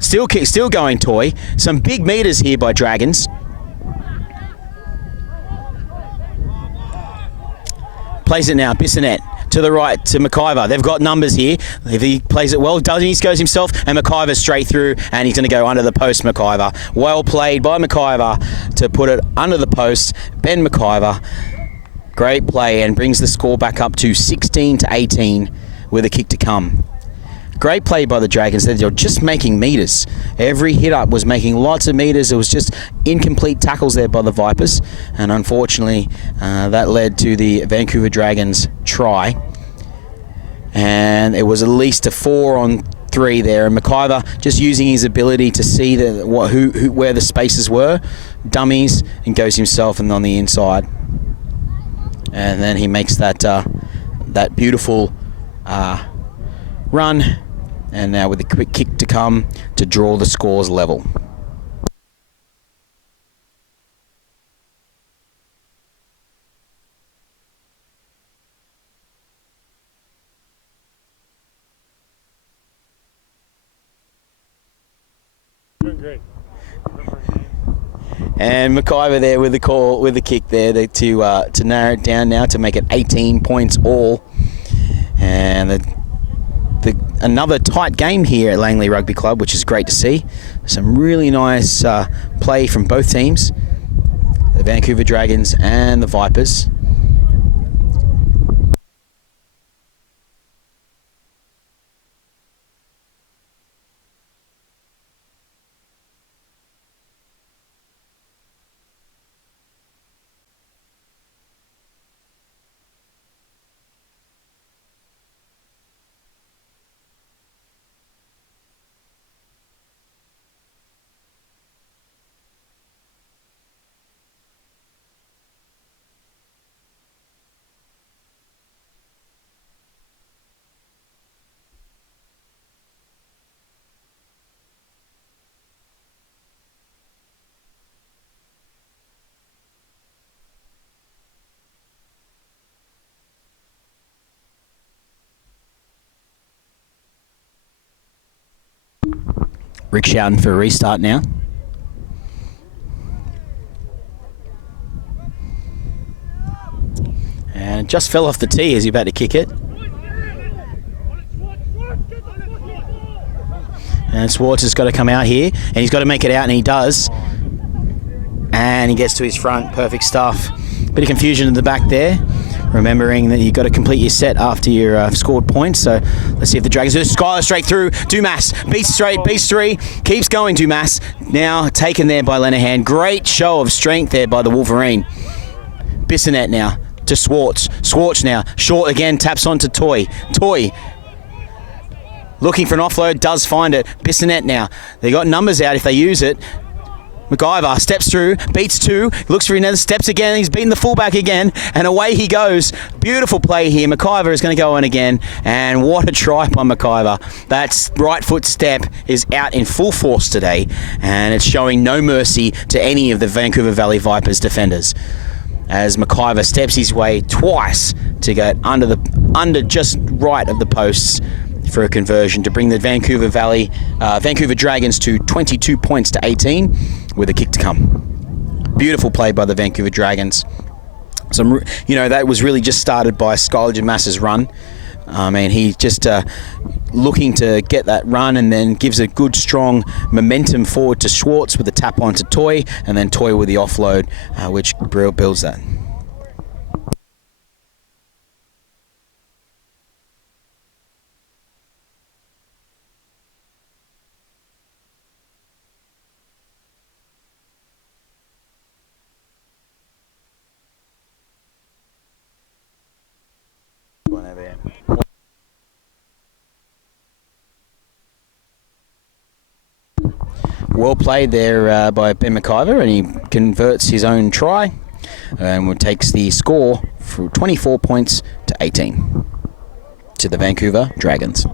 Still going Toy. Some big meters here by Dragons. Plays it now. Bissonette. To the right, to McIver. They've got numbers here. If he plays it well, he goes himself, and McIver straight through, and he's going to go under the post, McIver. Well played by McIver to put it under the post. Ben McIver. Great play, and brings the score back up to 16 to 18 with a kick to come. Great play by the Dragons. They're just making meters. Every hit up was making lots of meters. It was just incomplete tackles there by the Vipers. And unfortunately, that led to the Vancouver Dragons try. And it was at least a 4-on-3 there. And McIver just using his ability to see where the spaces were. Dummies and goes himself and on the inside. And then he makes that beautiful run. And now with a quick kick to come to draw the scores level. Doing great. And McIver there with the call, with the kick there to narrow it down now to make it 18 points all. And another tight game here at Langley Rugby Club, which is great to see. Some really nice play from both teams, the Vancouver Dragons and the Vipers. Rick Shouten for a restart now. And it just fell off the tee as he's about to kick it. And Swartz has got to come out here, and he's got to make it out, and he does. And he gets to his front. Perfect stuff. Bit of confusion in the back there. Remembering that you've got to complete your set after you've scored points. So let's see if the Dragons do. Skylar straight through. Dumas beats straight, beats three. Keeps going, Dumas. Now taken there by Lenahan. Great show of strength there by the Wolverine. Bissonette now to Swartz. Swartz now. Short again. Taps on to Toy. Toy. Looking for an offload. Does find it. Bissonette now. They got numbers out if they use it. McIver steps through, beats two, looks for another, steps again, he's beaten the fullback again, and away he goes. Beautiful play here. McIver is going to go in again, and what a try by McIver. That right foot step is out in full force today, and it's showing no mercy to any of the Vancouver Valley Vipers defenders. As McIver steps his way twice to get under just right of the posts for a conversion to bring the Vancouver Dragons to 22 points to 18 with a kick to come. Beautiful play by the Vancouver Dragons. That was really just started by Skylar Dumas's run. And he just looking to get that run, and then gives a good strong momentum forward to Schwartz with a tap onto Toy, and then Toy with the offload, which builds that. Well played there by Ben McIver, and he converts his own try and takes the score from 24 points to 18 to the Vancouver Dragons.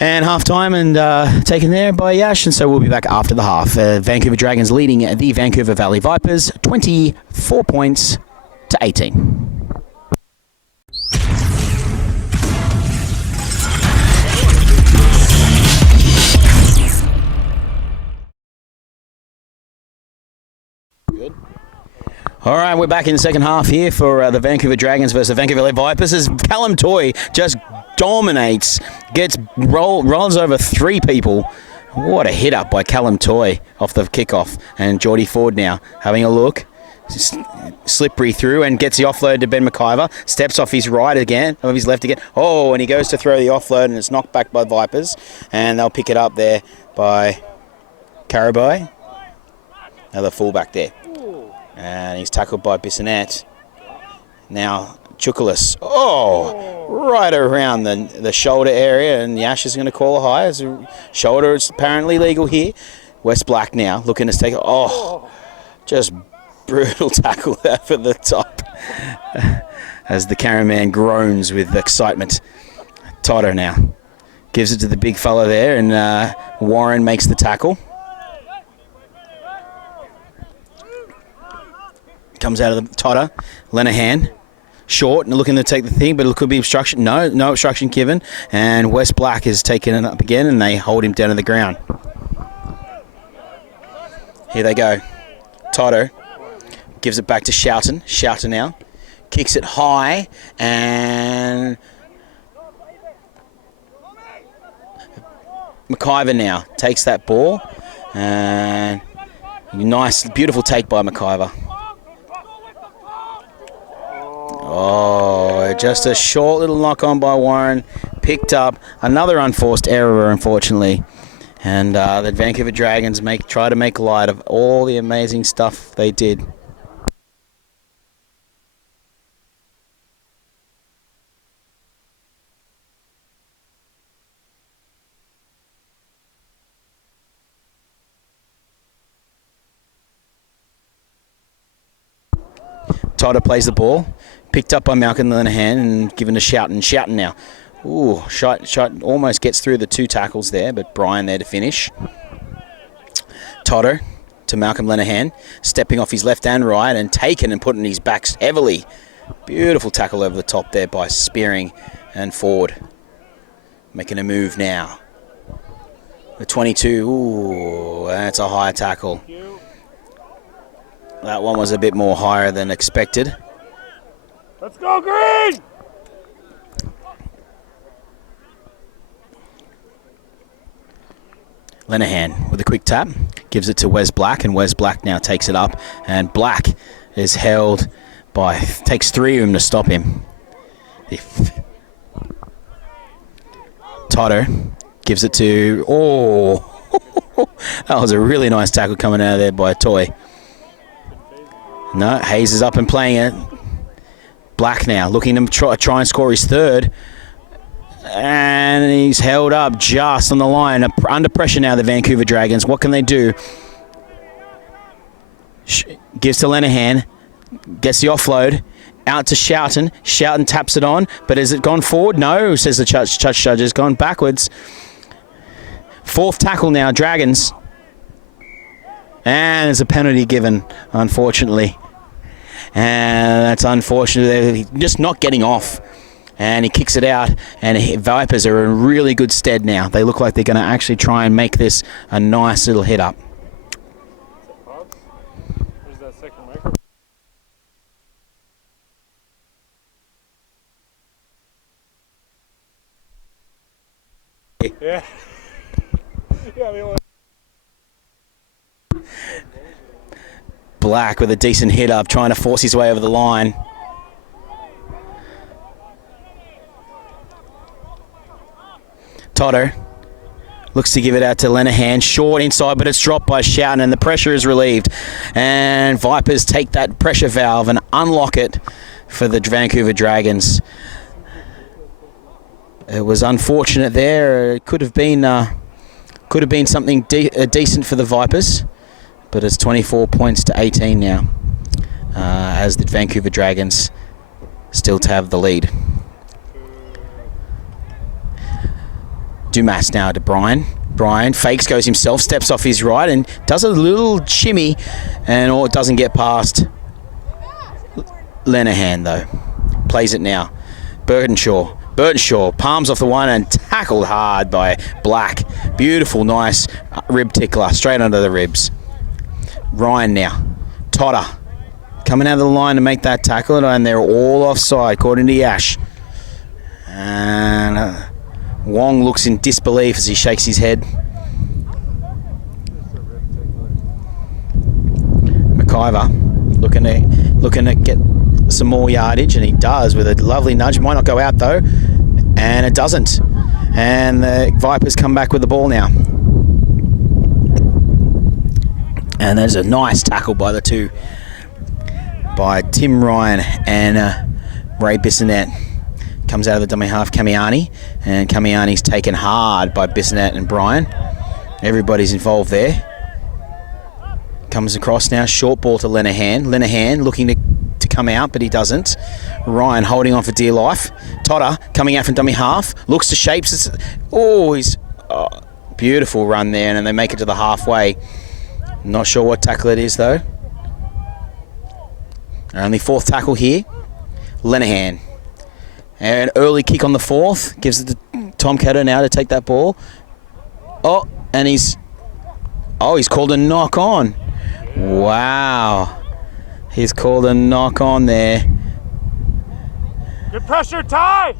And half-time and taken there by Yash, and so we'll be back after the half. Vancouver Dragons leading the Vancouver Valley Vipers 24 points to 18. Good. All right, we're back in the second half here for the Vancouver Dragons versus the Vancouver Valley Vipers as Callum Toy just dominates, rolls over three people. What a hit up by Callum Toy off the kickoff. And Geordie Ford now having a look. Slippery through and gets the offload to Ben McIver. Steps off his right again, of his left again. Oh, and he goes to throw the offload, and it's knocked back by Vipers. And they'll pick it up there by Carabai. Another fullback there. And he's tackled by Bissonette. Now Chukalis. Oh, right around the shoulder area, and Yash is going to call a high. As a shoulder is apparently legal here. West Black now looking to take it. Oh, just brutal tackle there for the top. As the cameraman groans with excitement. Toto now gives it to the big fella there, and Warren makes the tackle. Comes out of the Toto. Lenahan. Short and looking to take the thing, but it could be obstruction. No obstruction given. And West Black is taking it up again, and they hold him down to the ground. Here they go. Toto gives it back to Shoughton. Shoughton now kicks it high, and McIver now takes that ball And nice, beautiful take by McIver. Oh, just a short little knock on by Warren. Picked up another unforced error, unfortunately. And the Vancouver Dragons try to make light of all the amazing stuff they did. Totter plays the ball, picked up by Malcolm Linehan and given to Shouten. Shouten now. Ooh, shot almost gets through the 2 tackles there, but Brian there to finish. Totter to Malcolm Linehan, stepping off his left and right and taken and putting his backs heavily. Beautiful tackle over the top there by Spearing and Ford. Making a move now. The 22, ooh, that's a high tackle. That one was a bit more higher than expected. Let's go, Green! Linehan with a quick tap, gives it to Wes Black, and Wes Black now takes it up, and Black is held by, takes 3 of them to stop him. Toto gives it to, that was a really nice tackle coming out of there by Toy. No, Hayes is up and playing it. Black now looking to try and score his 3rd. And he's held up just on the line. Under pressure now, the Vancouver Dragons. What can they do? Gives to Linehan. Gets the offload. Out to Shouten. Shouten taps it on. But has it gone forward? No, says the judge. It's gone backwards. 4th tackle now, Dragons. And there's a penalty given, unfortunately. And that's unfortunate. They're just not getting off. And he kicks it out. And Vipers are in really good stead now. They look like they're going to actually try and make this a nice little hit up. Where's that second microphone? Yeah. Yeah, the only Black with a decent hit up, trying to force his way over the line. Toto looks to give it out to Linehan. Short inside, but it's dropped by Shouten, and the pressure is relieved. And Vipers take that pressure valve and unlock it for the Vancouver Dragons. It was unfortunate there. It could have been something decent for the Vipers. But it's 24 points to 18 now, as the Vancouver Dragons still to have the lead. Dumas now to Brian. Brian fakes, goes himself, steps off his right and does a little shimmy, and it doesn't get past Linehan though. Plays it now. Burtonshaw palms off the one and tackled hard by Black. Beautiful, nice rib tickler, straight under the ribs. Ryan now. Totter coming out of the line to make that tackle, and they're all offside according to Yash. And Wong looks in disbelief as he shakes his head. McIver looking to get some more yardage, and he does with a lovely nudge. Might not go out though, and it doesn't. And the Vipers come back with the ball now. And there's a nice tackle by the two, by Tim Ryan and Ray Bissonette. Comes out of the dummy half, Kamiani, and Kamiani's taken hard by Bissonette and Brian. Everybody's involved there. Comes across now, short ball to Linehan. Linehan looking to come out, but he doesn't. Ryan holding on for dear life. Totter coming out from dummy half, looks to shapes. Beautiful run there, and they make it to the halfway. Not sure what tackle it is though. Only 4th tackle here. Linehan. And early kick on the 4th. Gives it to Tom Cato now to take that ball. And he's called a knock on. Wow. He's called a knock on there. good pressure, Ty.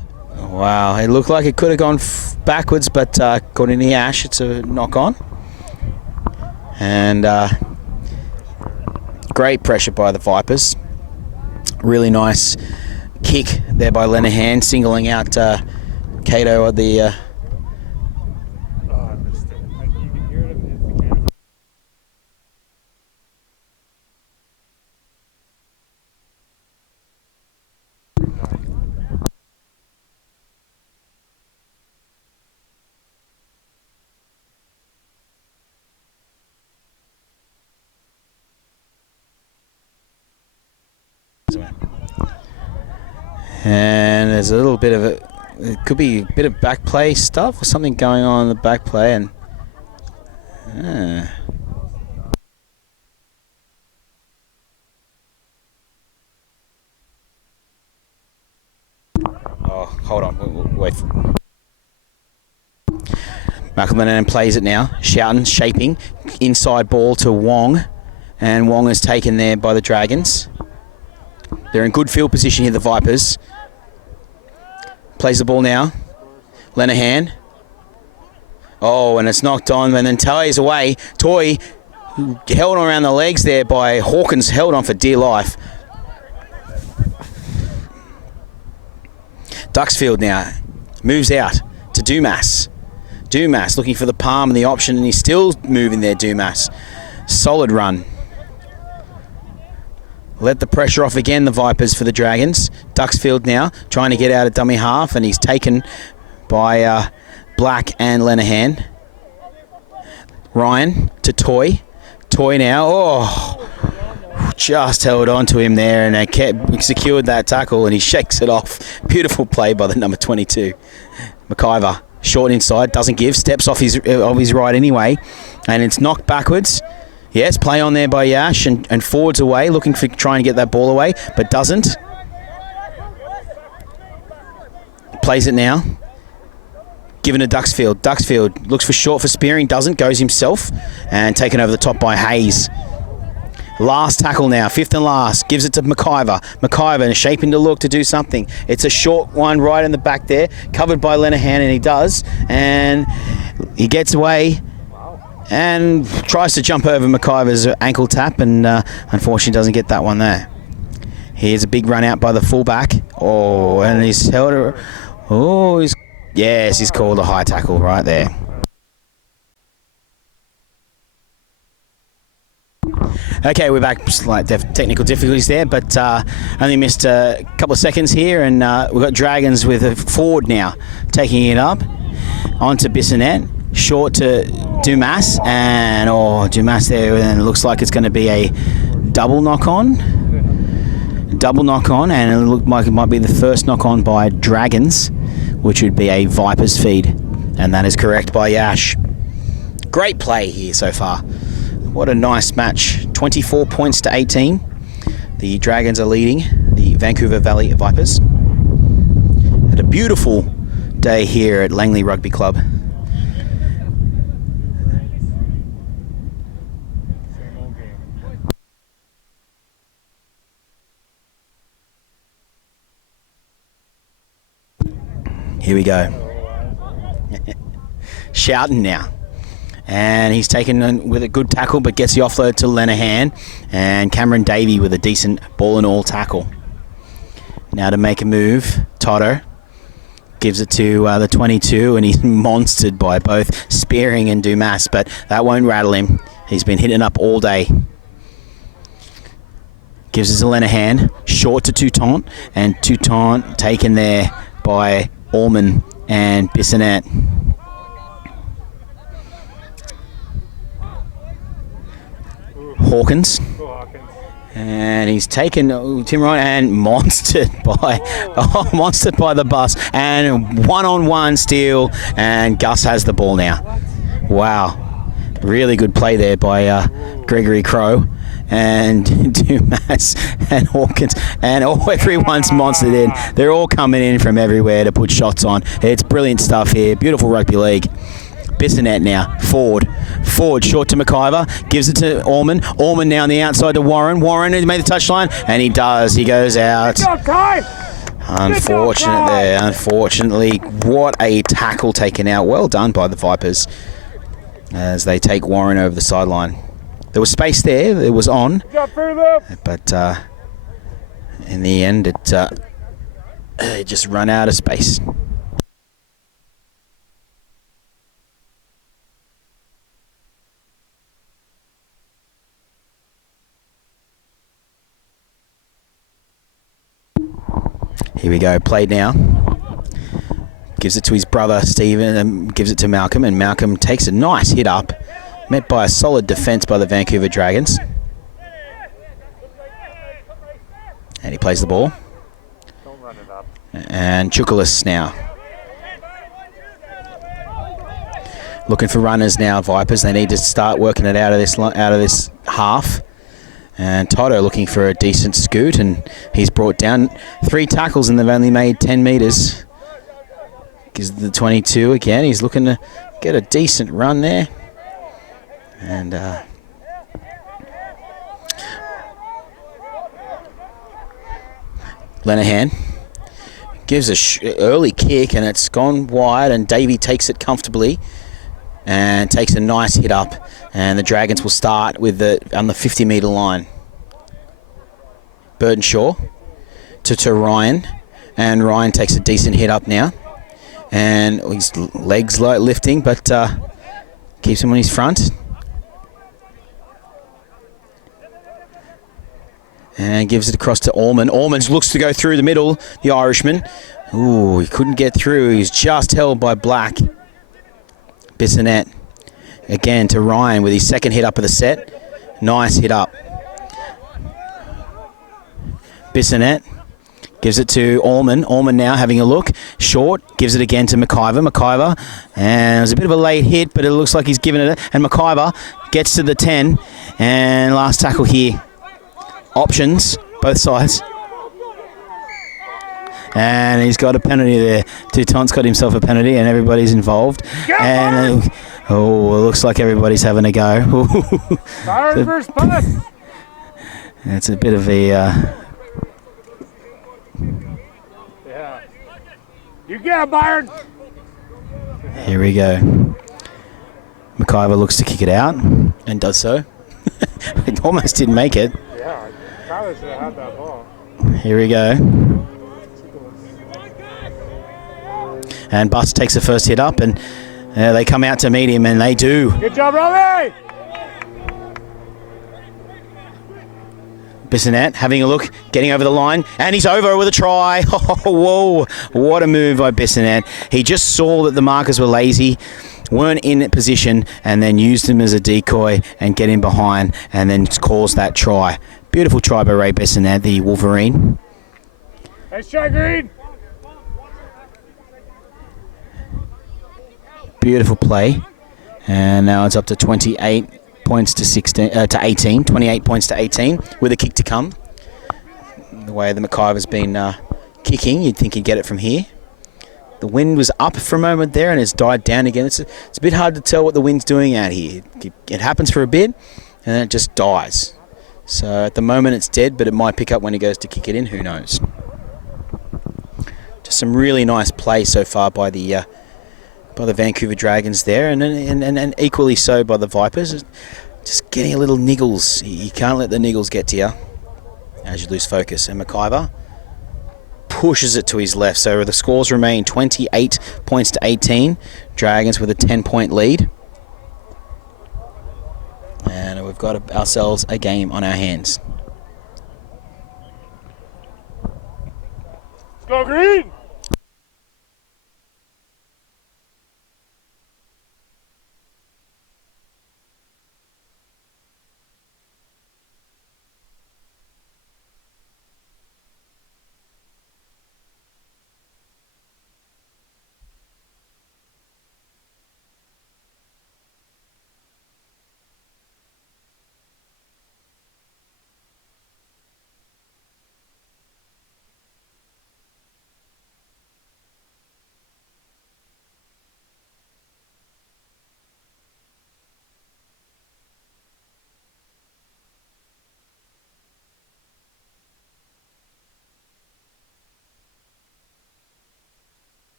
Wow, it looked like it could have gone backwards, but according to Ash, it's a knock on. And great pressure by the Vipers. Really nice kick there by Lenahan, singling out Cato at the... Oh, I missed it. You can hear it if it hits the camera. And there's a little bit of it could be a bit of back play stuff or something going on in the back play, and oh, hold on, wait. McElvennan plays it now. Shoughton shaping inside ball to Wong, and Wong is taken there by the Dragons. They're in good field position here, the Vipers. Plays the ball now. Lenahan. Oh, and it's knocked on, and then Toy's away. Toy held on around the legs there by Hawkins, held on for dear life. Duxfield now moves out to Dumas. Dumas looking for the palm and the option, and he's still moving there, Dumas. Solid run. Let the pressure off again, the Vipers, for the Dragons. Duxfield now trying to get out of dummy half, and he's taken by Black and Lenahan. Ryan to Toy. Toy now. Oh, just held on to him there, and they secured that tackle, and he shakes it off. Beautiful play by the number 22. McIver, short inside, doesn't give, steps off his right anyway, and it's knocked backwards. Yes, play on there by Yash, and forwards away, looking for trying to get that ball away, but doesn't. Plays it now. Given to Duxfield. Duxfield looks for short for Spearing, doesn't, goes himself, and taken over the top by Hayes. Last tackle now, fifth and last, gives it to McIver. McIver shaping to look to do something. It's a short one right in the back there, covered by Lenahan, and he does, and he gets away and tries to jump over McIver's ankle tap, and unfortunately doesn't get that one there. Here's a big run out by the fullback. Oh, and he's held her. Oh, he's called a high tackle right there. Okay, we're back. Slight technical difficulties there, but only missed a couple of seconds here, and we've got Dragons with a forward now taking it up onto Bissonette. Short to Dumas, and Dumas there, and it looks like it's going to be a double knock on, and it looked like it might be the first knock on by Dragons, which would be a Vipers feed, and that is correct by Yash. Great play here so far. What a nice match. 24 points to 18. The Dragons are leading the Vancouver Valley Vipers. Had a beautiful day here at Langley Rugby Club. Here we go. Shoughton now. And he's taken with a good tackle, but gets the offload to Lenahan. And Cameron Davey with a decent ball and all tackle. Now to make a move, Toto gives it to the 22, and he's monstered by both Spearing and Dumas, but that won't rattle him. He's been hitting up all day. Gives it to Lenahan, short to Toutant, and Toutant taken there by Allman and Bissonette. Hawkins. And he's taken Tim Ryan and monstered by the bus, and one-on-one steal, and Gus has the ball now. Wow, really good play there by Gregory Crow and Dumas and Hawkins, and everyone's monstered in. They're all coming in from everywhere to put shots on. It's brilliant stuff here. Beautiful rugby league. Bissonette now, forward, short to McIver, gives it to Allman. Allman now on the outside to Warren. Warren has made the touchline, and he does. He goes out. Unfortunate there. Unfortunately, what a tackle taken out. Well done by the Vipers as they take Warren over the sideline. There was space there. It was on. Good job, further. But in the end, it just ran out of space. Here we go, played now. Gives it to his brother Stephen and gives it to Malcolm, and Malcolm takes a nice hit up, met by a solid defence by the Vancouver Dragons. And he plays the ball. Don't run it up. And Chukalis now. Looking for runners now, Vipers. They need to start working it out of this half. And Toto looking for a decent scoot, and he's brought down 3 tackles and they've only made 10 metres. Gives the 22 again. He's looking to get a decent run there. And Lenahan gives a early kick and it's gone wide, and Davey takes it comfortably and takes a nice hit up, and the Dragons will start with on the 50-metre line. Burdenshaw to Ryan, and Ryan takes a decent hit up now, and his legs lifting, but keeps him on his front. And gives it across to Allman. Allman looks to go through the middle, the Irishman. Ooh, he couldn't get through. He's just held by Black. Bissonette again to Ryan with his second hit up of the set. Nice hit up. Bissonette gives it to Allman. Allman now having a look. Short, gives it again to McIver. McIver, and it was a bit of a late hit, but it looks like he's given it. And McIver gets to the 10, and last tackle here. Options, both sides. And he's got a penalty there. Touton's got himself a penalty, and everybody's involved. And it looks like everybody's having a go. Byron first pass. It's a bit of a... Yeah. You get it, Byron. Here we go. McIver looks to kick it out, and does so. It almost didn't make it. Yeah, Tyler should have had that ball. Here we go. And Bus takes the first hit up, and they come out to meet him, and they do. Good job, Robbie! Bissonette having a look, getting over the line, and he's over with a try. Oh, whoa, what a move by Bissonette. He just saw that the markers were lazy, weren't in position, and then used him as a decoy and get him behind, and then caused that try. Beautiful try by Ray Bissonette, the Wolverine. Nice try, Green! Beautiful play, and now it's up to 28 points to 18. 28 points to 18 with a kick to come. The way the McIver's been kicking, you'd think he'd get it from here. The wind was up for a moment there and it's died down again. It's a bit hard to tell what the wind's doing out here. It happens for a bit and then it just dies. So at the moment it's dead, but it might pick up when he goes to kick it in. Who knows? Just some really nice play so far by the Vancouver Dragons there, and equally so by the Vipers. Just getting a little niggles. You can't let the niggles get to you as you lose focus. And McIver pushes it to his left. So the scores remain 28 points to 18. Dragons with a 10-point lead. And we've got ourselves a game on our hands. Let's go, Green!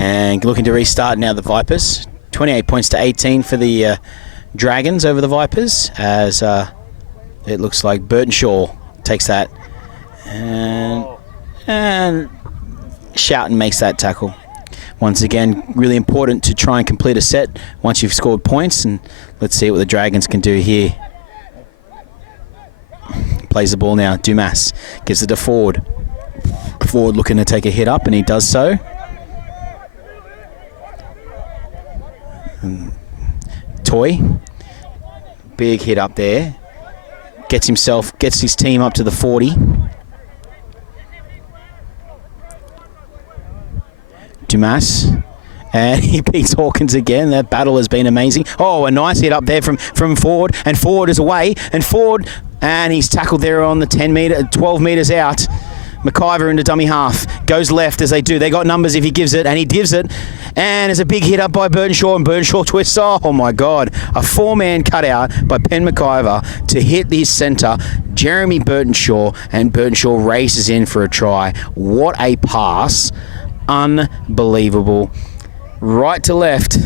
And looking to restart now the Vipers. 28 points to 18 for the Dragons over the Vipers, as it looks like Burtonshaw takes that, and Shouten makes that tackle. Once again, really important to try and complete a set once you've scored points, and let's see what the Dragons can do here. Plays the ball now. Dumas gives it to Ford. Ford looking to take a hit up, and he does so. Toy, big hit up there. Gets his team up to the 40. Dumas, and he beats Hawkins again. That battle has been amazing. Oh, a nice hit up there from Ford, and Ford is away, and he's tackled there on the 12 metres out. McIver into dummy half, goes left as they do. They got numbers if he gives it, and he gives it. And there's a big hit up by Burtonshaw, and Burtonshaw twists. Oh my God. A 4-man cutout by Penn McIver to hit his centre, Jeremy Burtonshaw, and Burtonshaw races in for a try. What a pass. Unbelievable. Right to left.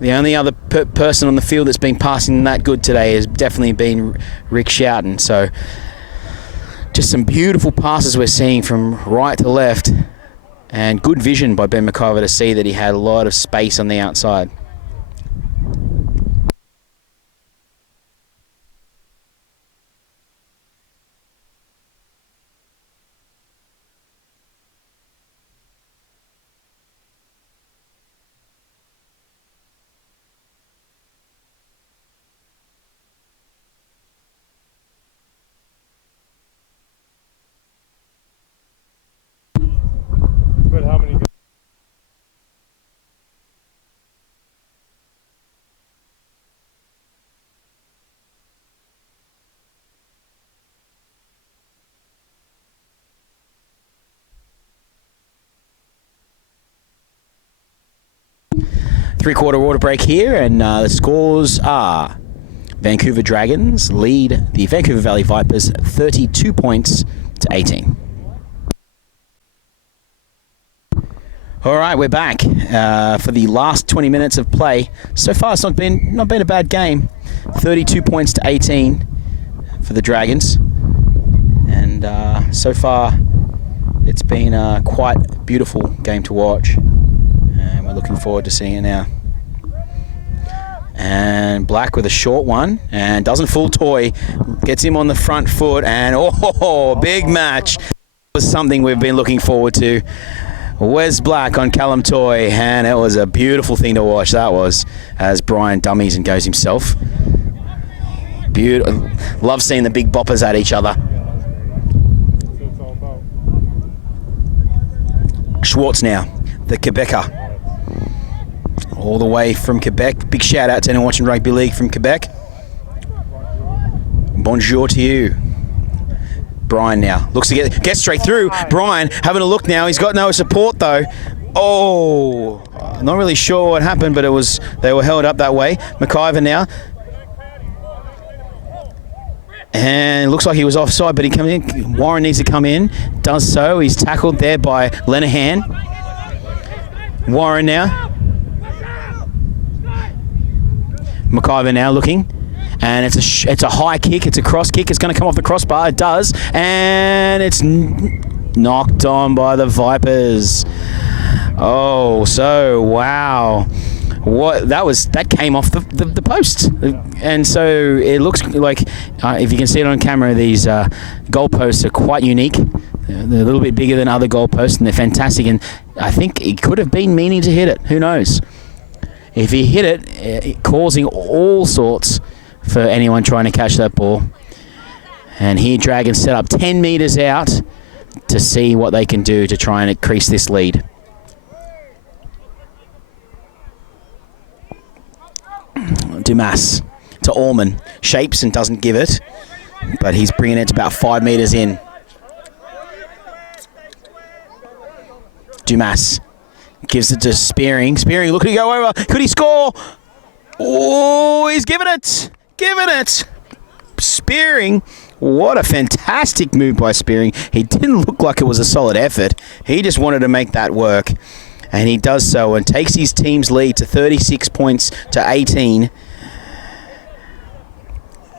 The only other person on the field that's been passing that good today has definitely been Rick Shouten. So just some beautiful passes we're seeing from right to left, and good vision by Ben McIver to see that he had a lot of space on the outside. But how many? 3/4 water break here, and the scores are Vancouver Dragons lead the Vancouver Valley Vipers 32 points to 18. All right, we're back for the last 20 minutes of play. So far, it's not been a bad game. 32 points to 18 for the Dragons, and so far, it's been a quite beautiful game to watch, and we're looking forward to seeing it now. And Black with a short one, and doesn't fool Toy, gets him on the front foot, and big match. It was something we've been looking forward to. Wes Black on Callum Toy, and it was a beautiful thing to watch. That was, as Brian dummies and goes himself. Beautiful. Love seeing the big boppers at each other. That's what it's all about. Schwartz now, the Quebecer. All the way from Quebec. Big shout out to anyone watching rugby league from Quebec. Bonjour to you. Brian now looks to get straight through. Brian having a look now. He's got no support though. Oh, not really sure what happened, but they were held up that way. McIver now. And it looks like he was offside, but he comes in. Warren needs to come in. Does so. He's tackled there by Lenahan. Warren now. McIver now looking, and it's a high kick, it's a cross kick, it's going to come off the crossbar, it does, and it's knocked on by the Vipers. Oh, so wow. That came off the post, and so it looks like if you can see it on camera, these goalposts are quite unique. They're a little bit bigger than other goalposts, and they're fantastic, and I think he could have been meaning to hit it, who knows. If he hit it, causing all sorts for anyone trying to catch that ball. And here Dragons set up 10 metres out to see what they can do to try and increase this lead. Dumas to Allman. Shapes and doesn't give it, but he's bringing it to about 5 metres in. Dumas gives it to Spearing. Spearing looking to go over. Could he score? Oh, he's given it. Spearing. What a fantastic move by Spearing. He didn't look like it was a solid effort. He just wanted to make that work. And he does so and takes his team's lead to 36 points to 18.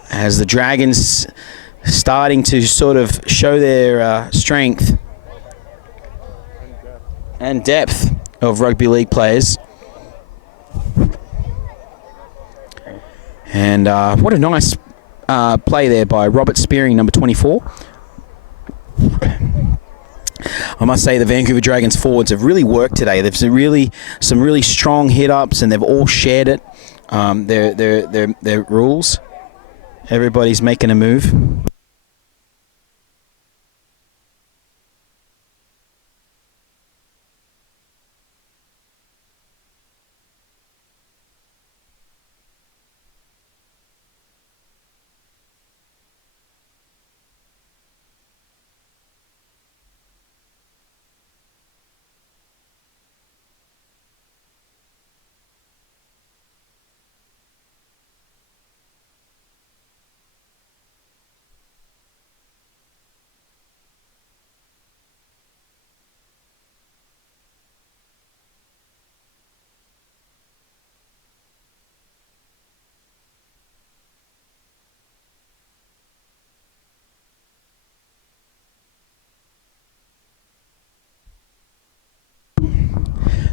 As the Dragons starting to sort of show their strength and depth of rugby league players. And what a nice play there by Robert Spearing, number 24. I must say the Vancouver Dragons forwards have really worked today. They've some really strong hit-ups, and they've all shared it. Their rules. Everybody's making a move.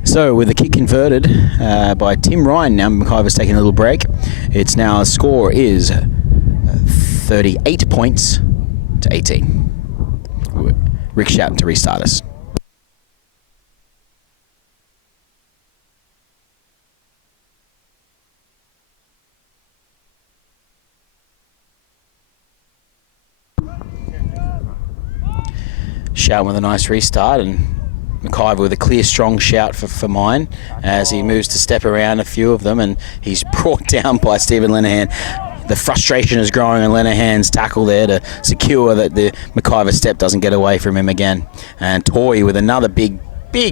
So with the kick converted by Tim Ryan, now McIver's taking a little break. It's now, score is 38 points to 18. Rick Shoughton to restart us. Shoughton with a nice restart, and McIver with a clear, strong shout for mine as he moves to step around a few of them, and he's brought down by Stephen Lenahan. The frustration is growing on Lenahan's tackle there to secure that the McIver step doesn't get away from him again. And Toy with another big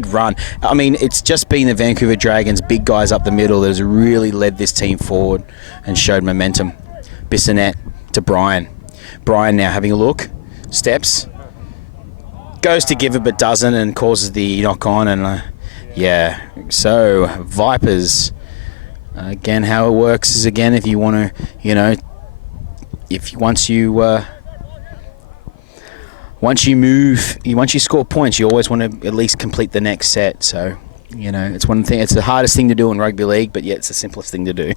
run. I mean, it's just been the Vancouver Dragons, big guys up the middle, that has really led this team forward and showed momentum. Bissonette to Brian. Brian now having a look. Steps. Goes to give it but doesn't, and causes the knock on. And yeah, so Vipers again, how it works is, again, if you want to, once you score points, you always want to at least complete the next set. So it's one thing, it's the hardest thing to do in rugby league, but yet it's the simplest thing to do.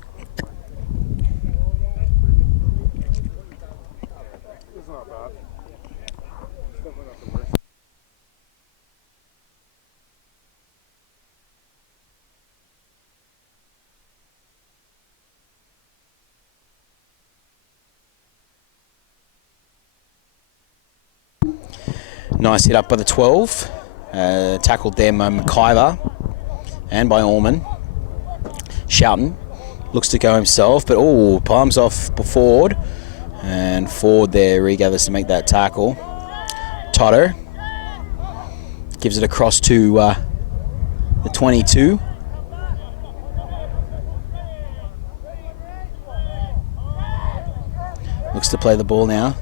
Nice hit up by the 12. Tackled there by McIver and by Orman. Shoughton looks to go himself, but palms off Ford. And Ford there regathers to make that tackle. Toto gives it across to the 22. Looks to play the ball now.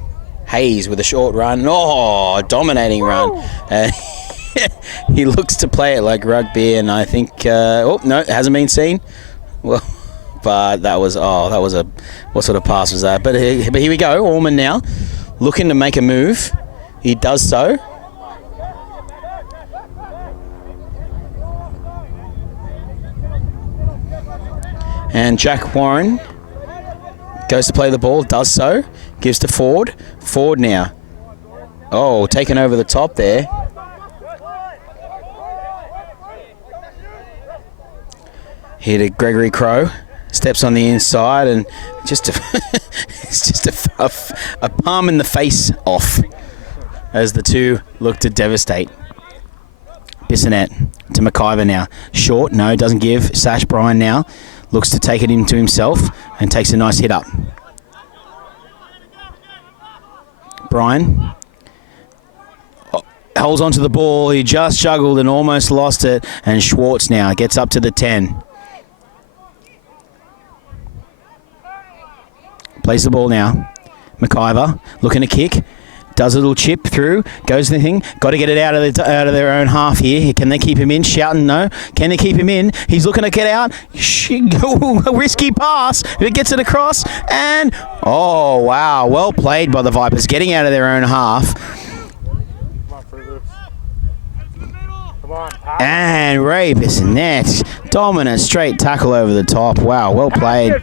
Hayes with a short run. Oh, dominating run. He looks to play it like rugby, and I think... no, it hasn't been seen. Well, but that was a... What sort of pass was that? But here we go. Orman now looking to make a move. He does so. And Jack Warren goes to play the ball, does so. Gives to Ford. Ford now. Oh, taken over the top there. Here to Gregory Crow. Steps on the inside, and it's just a palm in the face off as the two look to devastate. Bissonette to McIver now. Short, no, doesn't give. Sash Bryan now looks to take it into himself and takes a nice hit up. Bryan holds onto the ball. He just juggled and almost lost it. And Schwartz now gets up to the 10. Plays the ball now. McIver looking to kick. Does a little chip through, goes to the thing. Got to get it out of their own half here. Can they keep him in? Shouting no. Can they keep him in? He's looking to get out. A risky pass. It gets it across, and oh wow, well played by the Vipers, getting out of their own half. And Ray Bissonette, dominant straight tackle over the top. Wow, well played.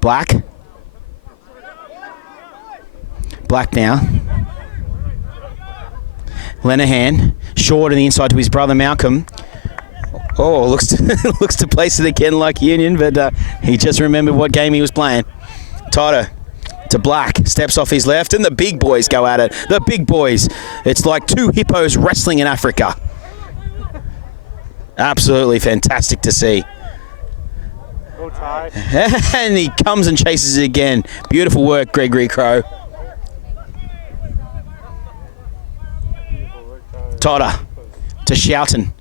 Black now. Lenahan, short on the inside to his brother Malcolm. Oh, looks to place it again like Union, but he just remembered what game he was playing. Tyler to Black, steps off his left, and the big boys go at it. The big boys. It's like two hippos wrestling in Africa. Absolutely fantastic to see. Go Ty. And he comes and chases it again. Beautiful work, Gregory Crow. Totter to Shouten.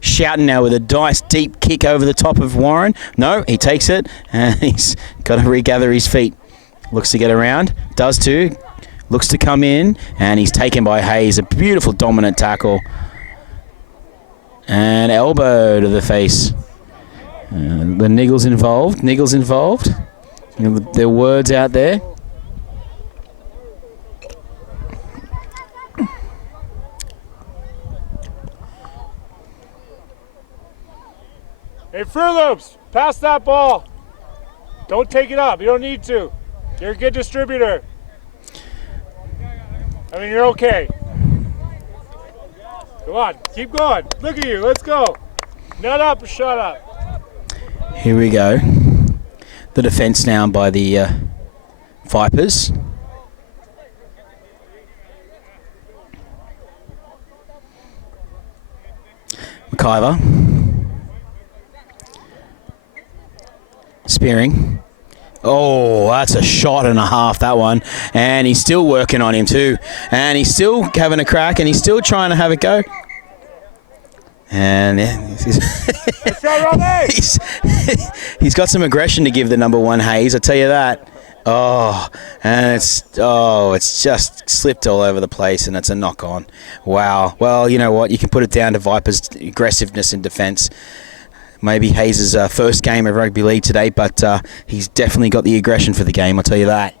Shouten now with a nice deep kick over the top of Warren. No, he takes it, and he's got to regather his feet. Looks to get around, does too. Looks to come in, and he's taken by Hayes. A beautiful dominant tackle. And elbow to the face. The Niggles involved. You know, there are words out there. Hey, Fruit pass that ball. Don't take it up. You don't need to. You're a good distributor. I mean, you're okay. Come on, keep going. Look at you. Let's go. Nut up or shut up. Here we go. The defence now by the Vipers. McIver. Spearing. Oh, that's a shot and a half, that one. And he's still working on him too. And he's still having a crack, and he's still trying to have a go. And he's got some aggression to give the number one Hayes, I tell you that. Oh, and it's just slipped all over the place, and it's a knock on. Wow. Well, you know what? You can put it down to Vipers' aggressiveness in defence. Maybe Hayes' first game of rugby league today, but he's definitely got the aggression for the game, I'll tell you that.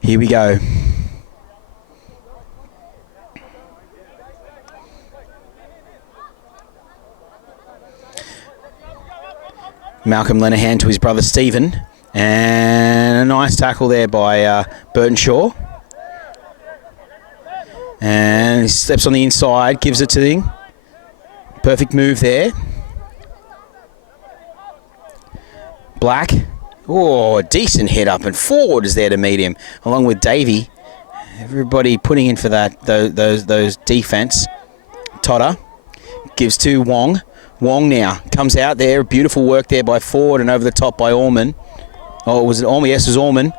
Here we go. Malcolm Lenahan to his brother Stephen. And a nice tackle there by Burton Shaw. And he steps on the inside, gives it to him. Perfect move there. Black. Oh, a decent hit up, and Ford is there to meet him, along with Davey. Everybody putting in for that those defense. Totter gives to Wong. Wong now comes out there. Beautiful work there by Ford and over the top by Orman. Oh, was it Orman? Yes, it was Orman.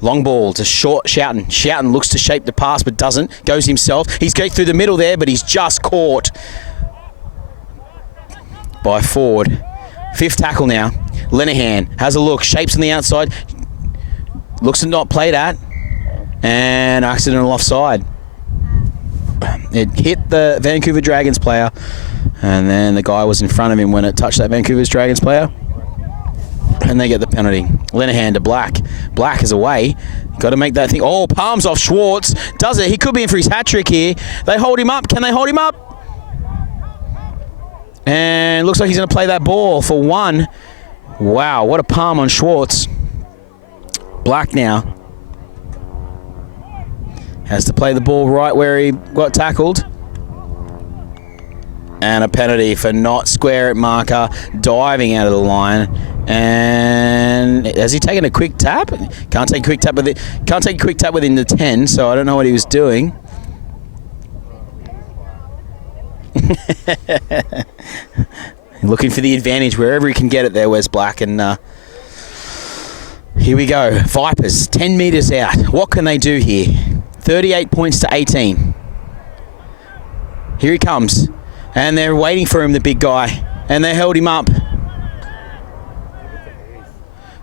Long ball to Shouten. Shouten looks to shape the pass but doesn't. Goes himself. He's going through the middle there, but he's just caught by Ford. Fifth tackle now. Lenahan has a look. Shapes on the outside. Looks to not play that. And accidental offside. It hit the Vancouver Dragons player. And then the guy was in front of him when it touched that Vancouver Dragons player. And they get the penalty. Lenahan to Black. Black is away. Got to make that thing. Oh, palms off Schwartz. Does it? He could be in for his hat trick here. They hold him up. Can they hold him up? And looks like he's going to play that ball for one. Wow, what a palm on Schwartz. Black now has to play the ball right where he got tackled. And a penalty for not square at marker, diving out of the line. And has he taken a quick tap? Can't take a quick tap with it. Can't take a quick tap within the 10, so I don't know what he was doing. Looking for the advantage wherever he can get it there, Wes Black. And here we go. Vipers, 10 metres out. What can they do here? 38 points to 18. Here he comes. And they're waiting for him, the big guy. And they held him up.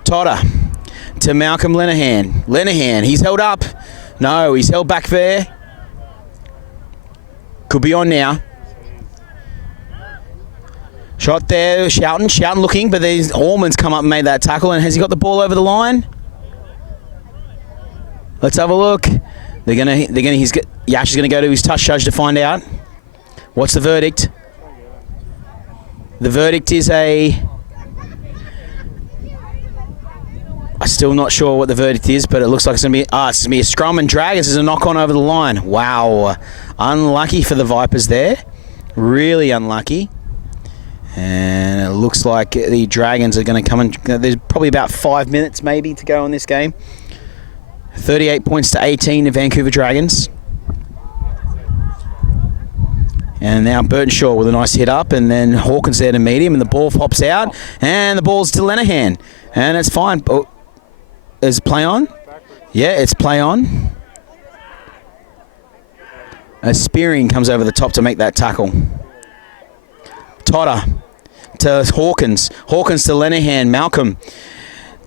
Totter to Malcolm Lenahan. Lenahan, he's held up. No, he's held back there. Could be on now. Shot there, Shoughton looking, but there's Allman's come up and made that tackle. And has he got the ball over the line? Let's have a look. Yash is gonna go to his touch judge to find out. What's the verdict? The verdict is I'm still not sure what the verdict is, but it looks like it's going to be a scrum and Dragons is a knock on over the line. Wow. Unlucky for the Vipers there. Really unlucky. And it looks like the Dragons are going to come in. There's probably about 5 minutes maybe to go in this game. 38 points to 18 the Vancouver Dragons. And now Burtonshaw with a nice hit up, and then Hawkins there to meet him, and the ball pops out, and the ball's to Lenahan. And it's fine. Oh, is play on? Yeah, it's play on. A Spearing comes over the top to make that tackle. Totter to Hawkins. Hawkins to Lenahan. Malcolm.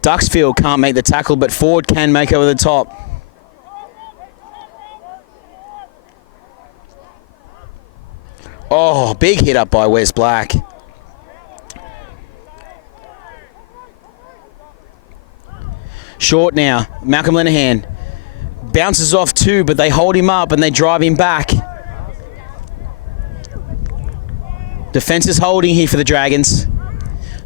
Duxfield can't make the tackle, but Ford can make over the top. Oh, big hit up by Wes Black. Short now. Malcolm Lenahan bounces off two, but they hold him up and they drive him back. Defence is holding here for the Dragons.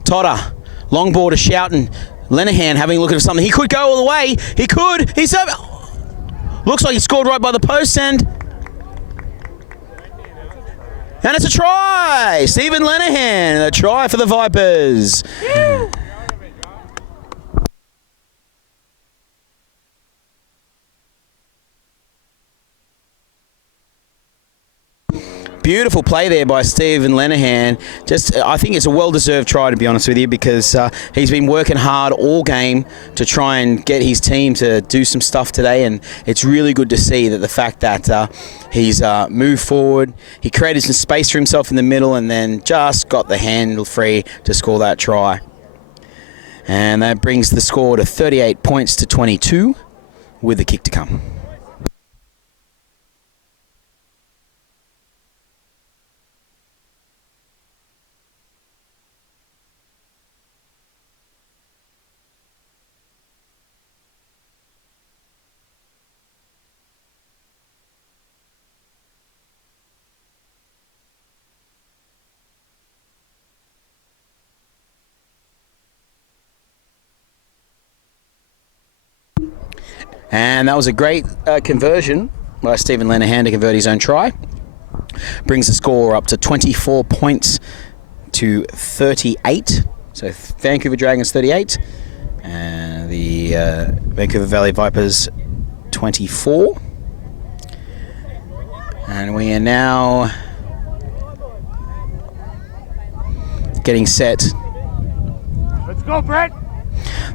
Totter. Long ball to Shoughton. Lenahan having a look at something. He could go all the way. He could. He's over. Looks like he scored right by the post and it's a try! Stephen Lenahan, a try for the Vipers. Beautiful play there by Stephen Lenahan. I think it's a well-deserved try, to be honest with you, because he's been working hard all game to try and get his team to do some stuff today, and it's really good to see that the fact that he's moved forward, he created some space for himself in the middle, and then just got the handle free to score that try. And that brings the score to 38 points to 22 with the kick to come. And that was a great conversion by Stephen Lenahan to convert his own try. Brings the score up to 24 points to 38. So Vancouver Dragons 38 and the Vancouver Valley Vipers 24. And we are now getting set. Let's go, Brett.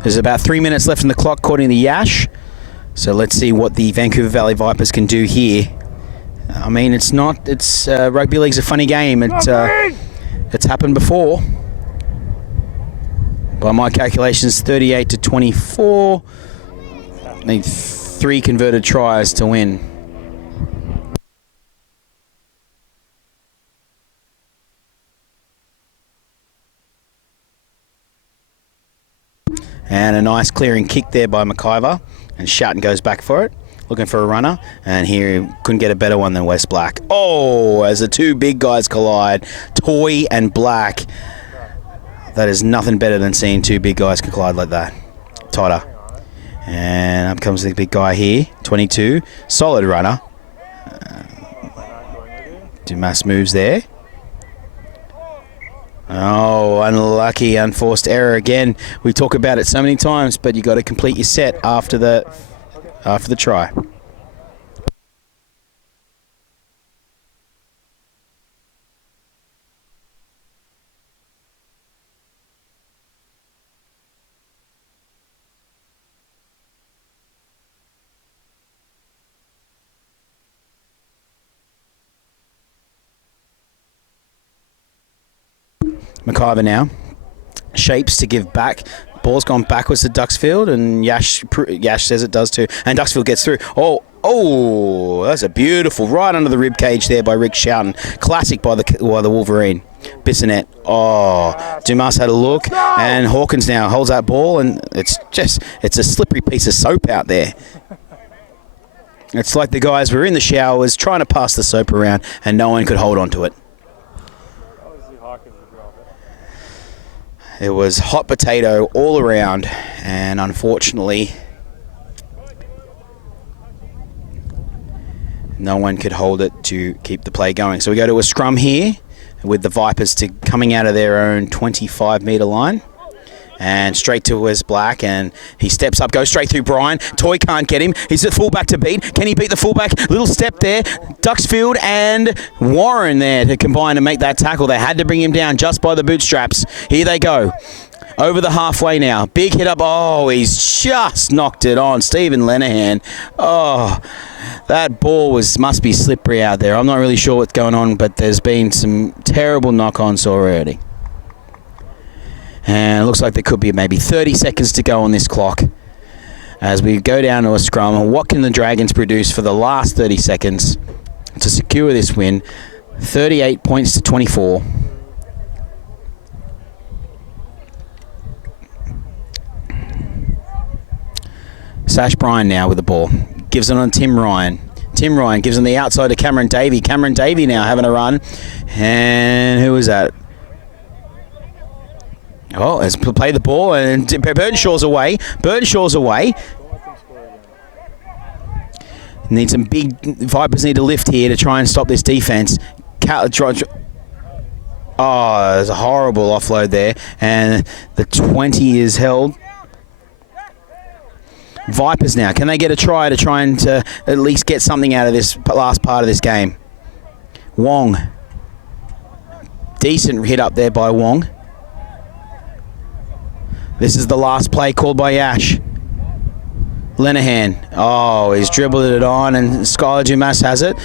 There's about 3 minutes left in the clock according to Yash. So let's see what the Vancouver Valley Vipers can do here. I mean, rugby league's a funny game. It's happened before. By my calculations, 38 to 24. Need 3 converted tries to win. And a nice clearing kick there by McIver. And Shoughton goes back for it, looking for a runner. And here, couldn't get a better one than Wes Black. Oh, as the two big guys collide, Toy and Black. That is nothing better than seeing two big guys collide like that. Totter. And up comes the big guy here, 22. Solid runner. Dumas moves there. Oh, unlucky, unforced error again. We talk about it so many times, but you got to complete your set after the try. McIver now shapes to give back. Ball's gone backwards to Duxfield, and Yash says it does too. And Duxfield gets through. Oh, that's a beautiful, right under the rib cage there by Rick Shoughton. Classic by the Wolverine. Bissonette. Oh, Dumas had a look, and Hawkins now holds that ball, and it's a slippery piece of soap out there. It's like the guys were in the showers trying to pass the soap around, and no one could hold on to it. It was hot potato all around, and unfortunately, no one could hold it to keep the play going. So we go to a scrum here with the Vipers coming out of their own 25-metre line. And straight to Wes Black, and he steps up, goes straight through Brian. Toy can't get him. He's the fullback to beat. Can he beat the fullback? Little step there. Duxfield and Warren there to combine and make that tackle. They had to bring him down just by the bootstraps. Here they go. Over the halfway now. Big hit up. Oh, he's just knocked it on. Stephen Lenahan. Oh, that ball must be slippery out there. I'm not really sure what's going on, but there's been some terrible knock-ons already. And it looks like there could be maybe 30 seconds to go on this clock as we go down to a scrum. What can the Dragons produce for the last 30 seconds to secure this win? 38 points to 24. Sash Bryan now with the ball. Gives it on Tim Ryan. Tim Ryan gives him the outside to Cameron Davey. Cameron Davey now having a run. And who is that? Oh, has played the ball, and Burtonshaw's away. Burtonshaw's away. Need some big Vipers need to lift here to try and stop this defense. Oh, there's a horrible offload there, and the 20 is held. Vipers now, can they get a try and to at least get something out of this last part of this game? Wong. Decent hit up there by Wong. This is the last play called by Yash. Lenahan. Oh, he's dribbled it on, and Skylar Dumas has it.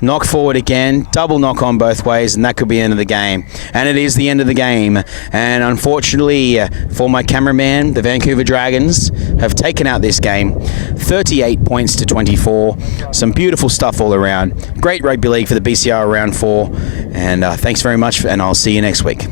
Knock forward again. Double knock on both ways, and that could be the end of the game. And it is the end of the game. And unfortunately for my cameraman, the Vancouver Dragons have taken out this game. 38 points to 24. Some beautiful stuff all around. Great rugby league for the BCRL Round 4. And thanks very much, and I'll see you next week.